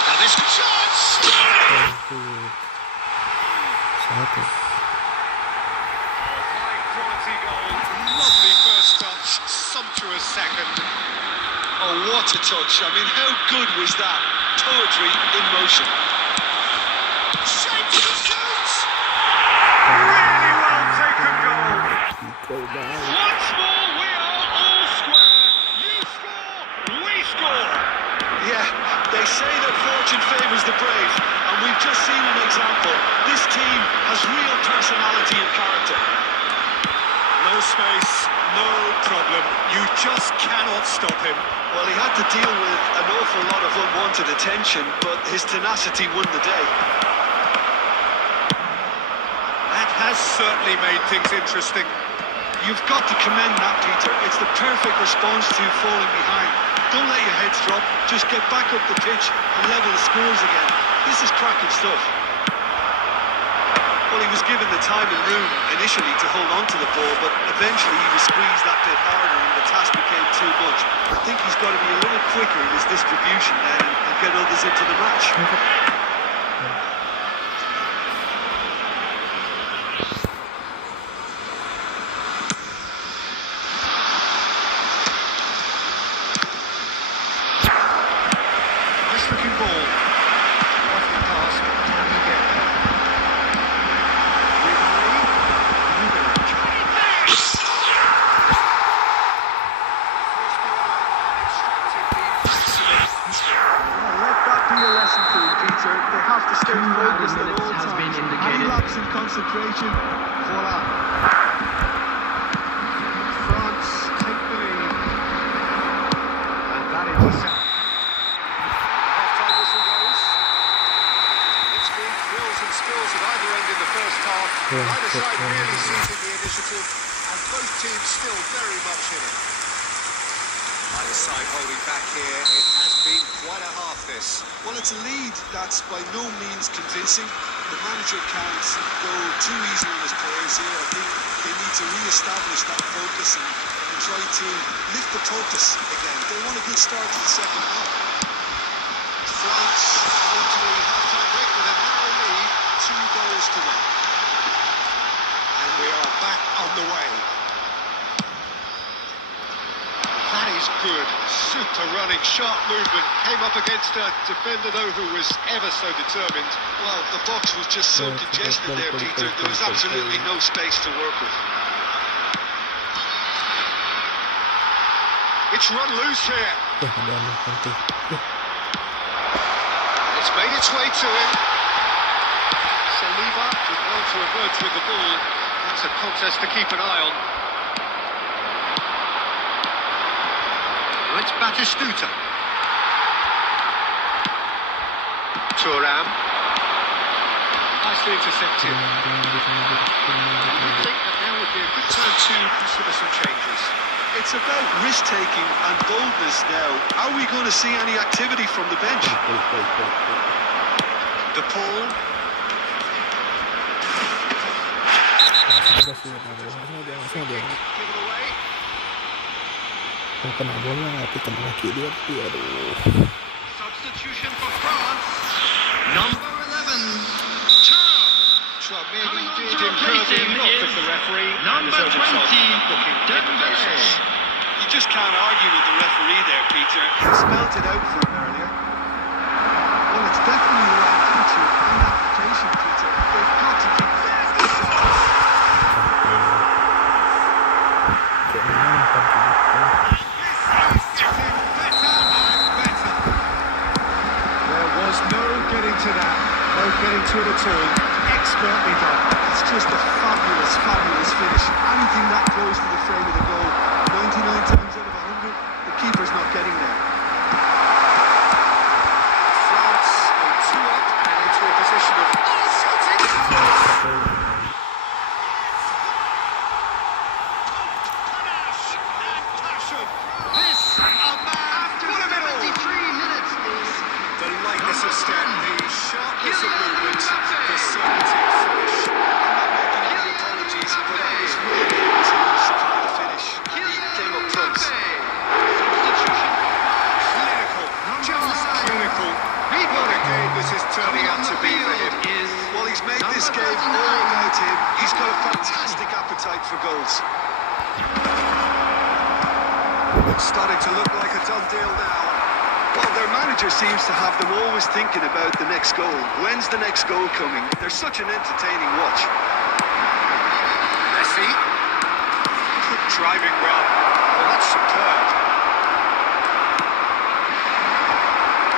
Now this could chance! Satu. high quality goal. Lovely first touch, sumptuous second. Oh, what a touch. I mean, how good was that? Poetry in motion. Shapes the shoots! Really well taken goal. Go down. Once more, we are all square. You score, we score. Yeah, they say that fortune favours the brave, and we've just seen an example. This team has real personality and character. No space, no problem. You just cannot stop him. Well, he had to deal with an awful lot of unwanted attention, but his tenacity won the day. That has certainly made things interesting. You've got to commend that, Peter. It's the perfect response to falling behind. Don't let your heads drop. Just get back up the pitch and level the scores again. This is cracking stuff. Well, he was given the time and room initially to hold on to the ball, but eventually he was squeezed that bit harder and the task became too much. I think he's got to be a little quicker in his distribution then and get others into the match. Nice looking ball. Lovely pass, but can he get there? Let that be a lesson for him, Peter. They have to stay focused at all has been times. indicated. Any lapse in concentration, voila. France take the lead. And that is a set. Half-time whistle goes. It's been thrills and spills at either end in the first half. Either side really seizing the initiative, and both teams still very much in it. Either side holding back here. It has been quite a half, this. Well, it's a lead that's by no means convincing. The manager can't go too easy on his players here. I think they need to re-establish that focus and try to lift the purpose again. They want a good start to the second half. France into the half-time break with a narrow lead, 2 goals to 1. And we are back on the way. That is good. Super running, sharp movement. Came up against a defender, though, who was ever so determined. Well, the box was just so congested there, Peter. There was absolutely no space to work with. It's run loose here. Ya, ada nanti. It's made its way to him. Saliba did well to emerge with the ball. That's a contest to keep an eye on. It's Batistuta. Thuram. Nicely intercepted. You think that now would be a good time to consider some changes. It's about risk-taking and boldness now. Are we going to see any activity from the bench? De Paul. Ada sih, ada. Given away. Kena bola, tapi kena kaki dia. Aduh. Substitution for France. Number 11. Thuram. Tchouameni did incur the knock of the referee. number 20, Dembele. You just can't argue with the referee there, Peter. He spelt it out for him earlier. Well, it's definitely the right attitude and application, Peter. They've got to keep this up. There was no getting to that. No getting to it at all. Expertly done. It's just a fabulous fabulous finish. Anything that close to the frame of the goal, 99 times out of 100, the keeper's not getting there. France on 2 up and into a position of shooting. This a man full of it all. 73 minutes, please. The lightness of step, the sharpness of movement, the certainty of finish. I'm not making any apologies, but I was really able to supply the finish. He came up front. Substitution. Clinical, just clinical. What a game this is turning out to be for him. Well, he's made this game all about him. He's got a fantastic appetite for goals. It's starting to look like a done deal now. Well, their manager seems to have them always thinking about the next goal. When's the next goal coming? They're such an entertaining watch. Messi. Good driving run. Oh, that's superb.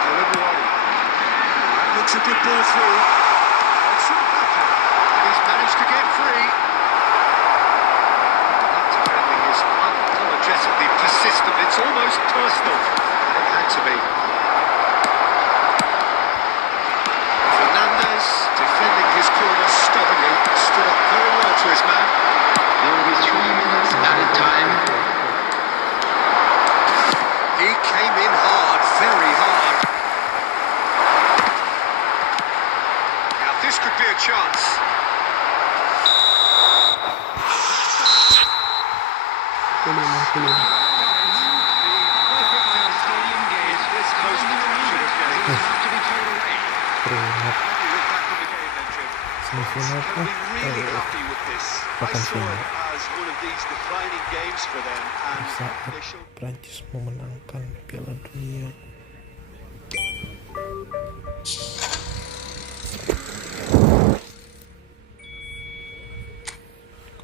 Koulibaly. That looks a good ball through. That's it, Mbappe. And he's managed to get free. That defending is unapologetically persistent. It's almost personal. It had to be. Fernandes defending his corner stubbornly. Stood up very well to his man. There will be 3 minutes added time. He came in hard, very hard. Now this could be a chance. Stadium gate. This most captured of games. To be cleared away. Happy with back on the game then, Jim. Semifinal Can be really happy with this. I Papan saw final. it as one of these defining games for them, and Saat they showed. Prancis memenangkan Piala Dunia.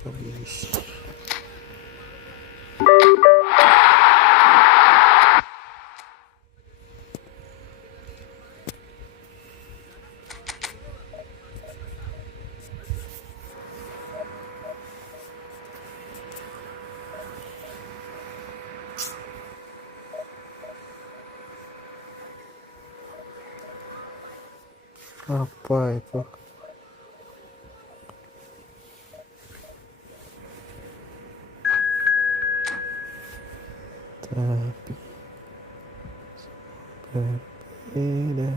Habis. Apa itu? Tapi berbeda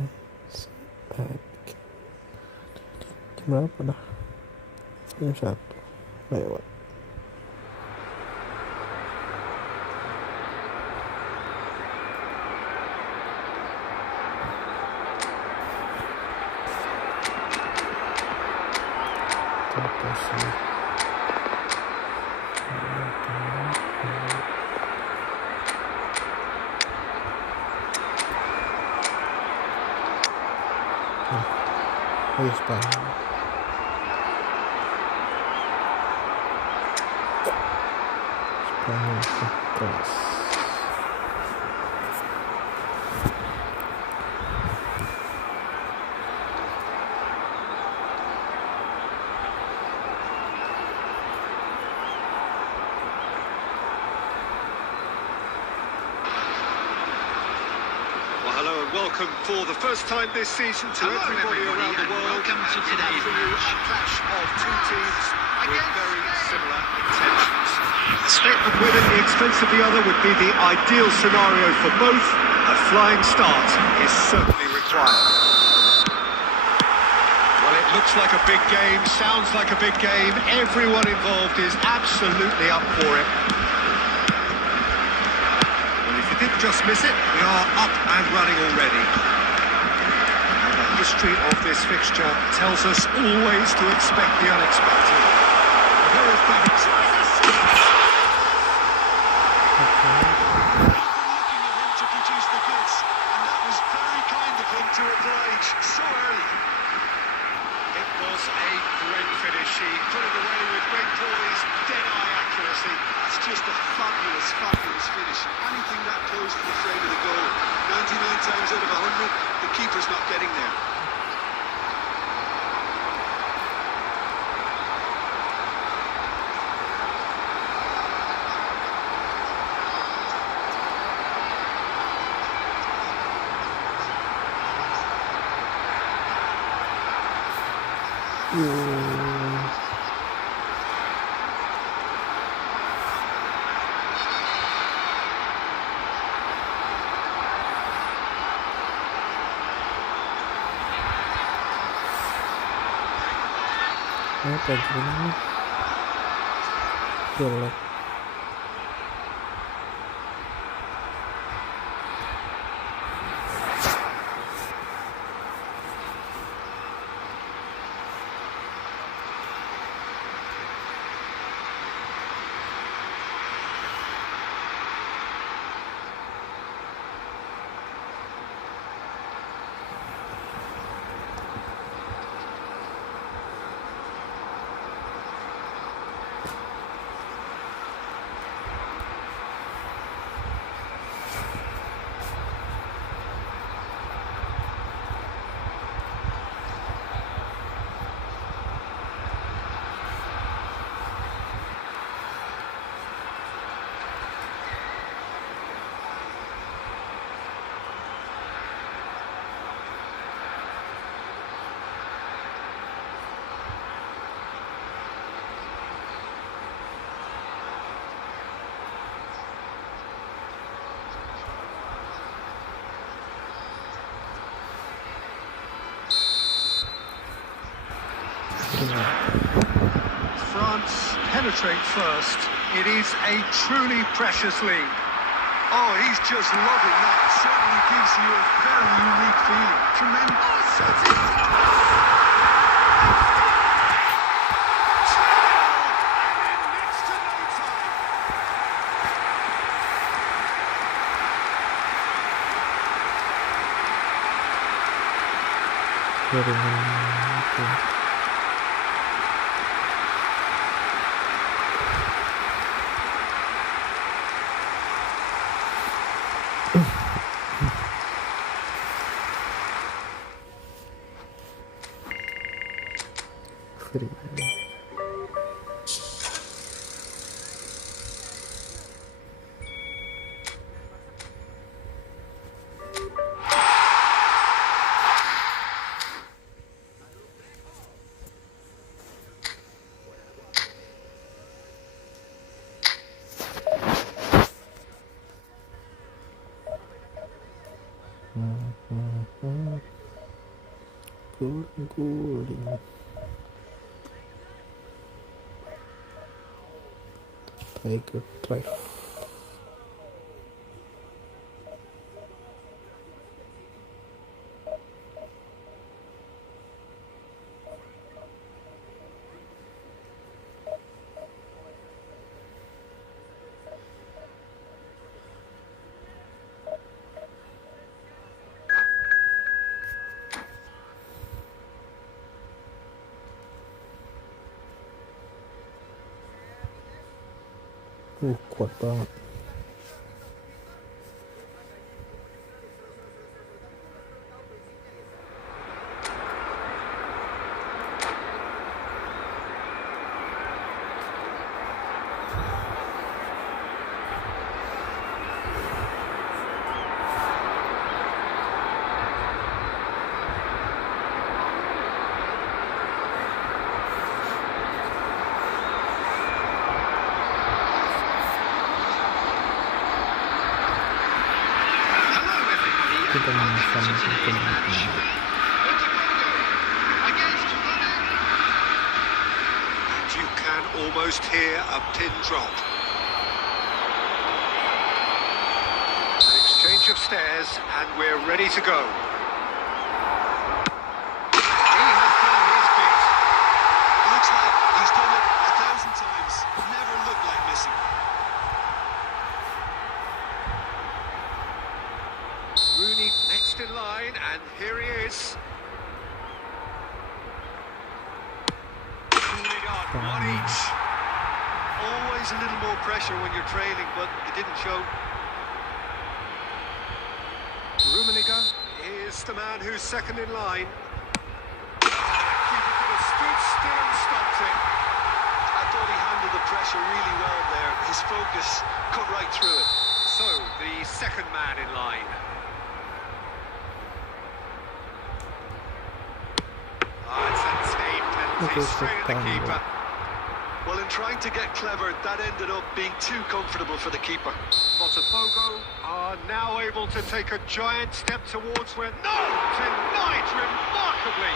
saat jam berapa dah? Jam 1 lewat. Terpaksa. Spanyol. Spanyol keras. Well, hello and welcome for the first time this season to Hello, everybody around the and world. welcome to And today's for you, a match. clash of two teams with Against very Spain. similar intentions. A statement win at the expense of the other would be the ideal scenario for both. A flying start is certainly required. Well, it looks like a big game, sounds like a big game. Everyone involved is absolutely up for it. Well, if you didn't just miss it, we are up and running already. And the history of this fixture tells us always to expect the unexpected. Here is David. Looking at him to produce the goods, and that was very kind of him to oblige so early. It was a great finish. He put it away with great poise, dead-eye accuracy. That's just a fabulous, fabulous finish. Anything that close to the frame of the goal, 99 times out of 100, the keeper's not getting there. Apa gini? Jelek. France penetrate first. It is a truly precious lead. Oh, he's just loving that. Certainly gives you a very unique feeling. Tremendous. Jaringan itu. Free. Guling-guling. Tiger Drive. Kuat banget. Kita menemukan You can almost hear a pin drop. An exchange of stares, and we're ready to go. He has done his bit. Looks like he's done it 1,000 times. Never looked like missing. Rooney next in line, and here he is. One each. Always a little more pressure when you're trailing, but it didn't show. Rummenigge is the man who's second in line. Keeper could have stood still and stopped it. I thought he handled the pressure really well there. His focus cut right through it. So, the second man in line. It's a tame He's straight at the keeper. Well, in trying to get clever, that ended up being too comfortable for the keeper. Botafogo are now able to take a giant step towards where... No! Denied remarkably!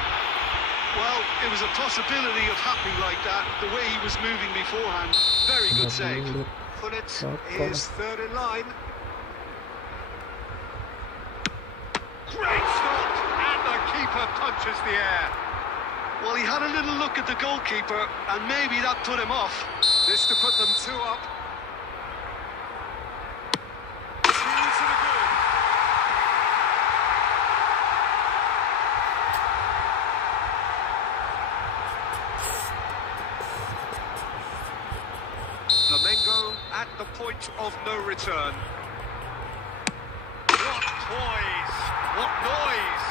Well, it was a possibility of happening like that, the way he was moving beforehand. Very good save. Gullit is third in line. Great stop! And the keeper punches the air. Well, he had a little look at the goalkeeper, and maybe that put him off. This to put them 2 up. 2 to the good. Flamengo at the point of no return. What poise! What noise!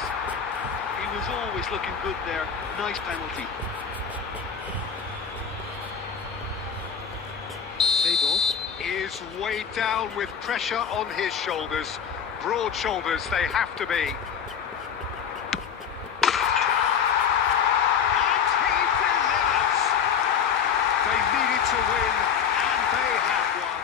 He was always looking good there. Nice penalty. Seedorf is weighed down with pressure on his shoulders. Broad shoulders they have to be. And he delivers! They needed to win, and they have won.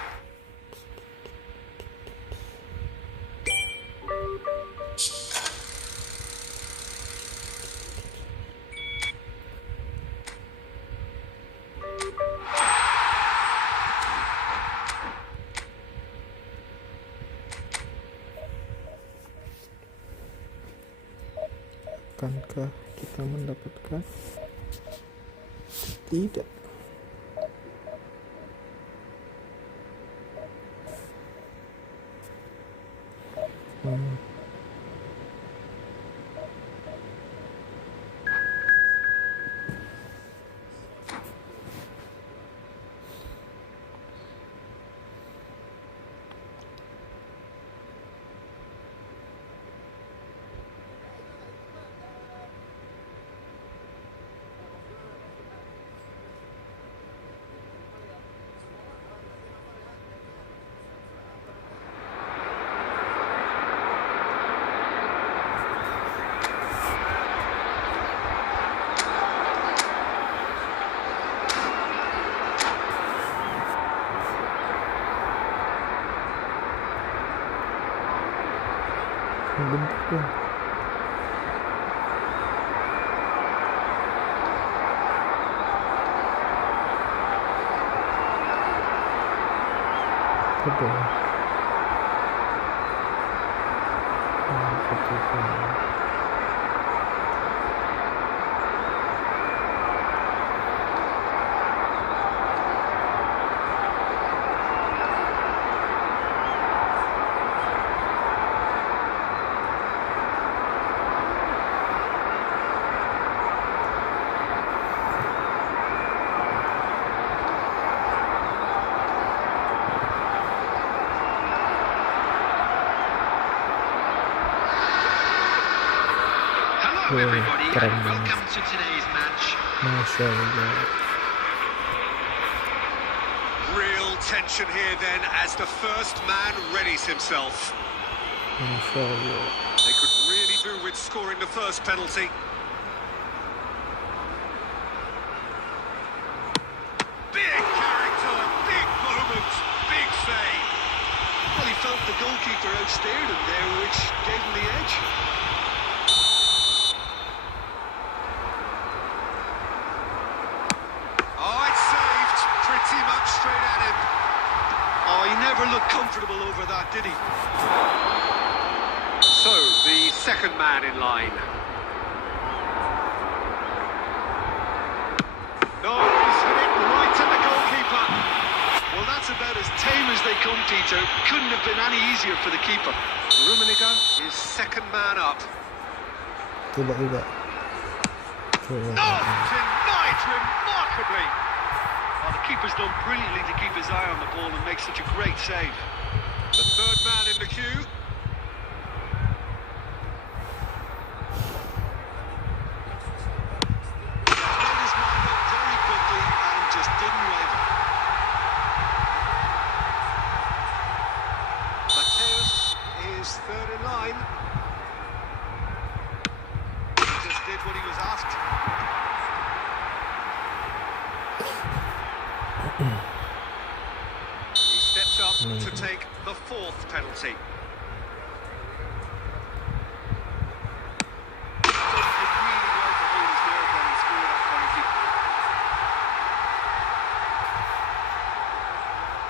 Akankah kita mendapatkan? Tidak. Bentuk dong. Betul. Hello everybody and welcome to today's match. Masya Allah. Real tension here then as the first man readies himself. Masya Allah. They could really do with scoring the first penalty. Big character, big moment, big save. Well, he felt the goalkeeper outstared him there, which gave him the edge. Pretty much straight at him. Oh, he never looked comfortable over that, did he? So, the second man in line. No, he's hit it right at the goalkeeper. Well, that's about as tame as they come, Peter. Couldn't have been any easier for the keeper. Rummenigge is second man up. Tidak. No, denied remarkably. Oh, the keeper's done brilliantly to keep his eye on the ball and make such a great save. The third man in the queue. Made his mind up very quickly and just didn't waver. Mateus is third in line. He just did what he was asked. to take the fourth penalty.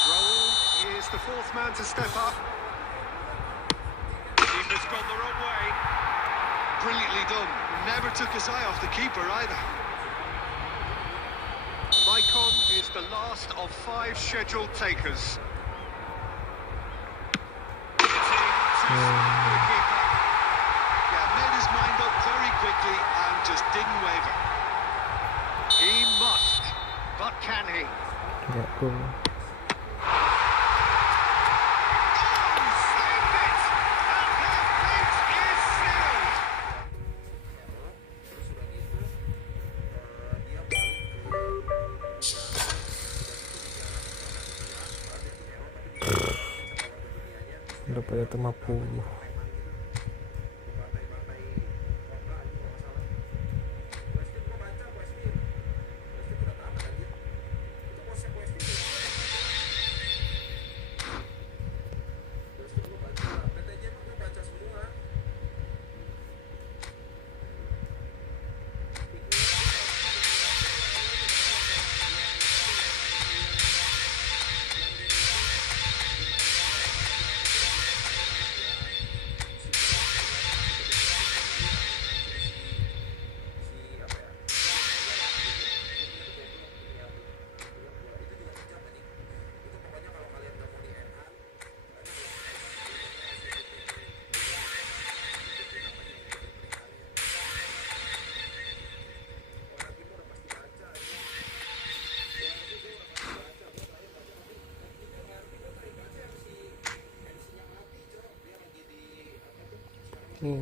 Raul is the fourth man to step up. Keeper's gone the wrong way. Brilliantly done. Never took his eye off the keeper either. Maicon is the last of 5 scheduled takers. Yeah, made his mind up very quickly and just didn't waver. He must, but can he? Nggak gol. Saved it! And their fate is sealed! Udah pada 50. Nih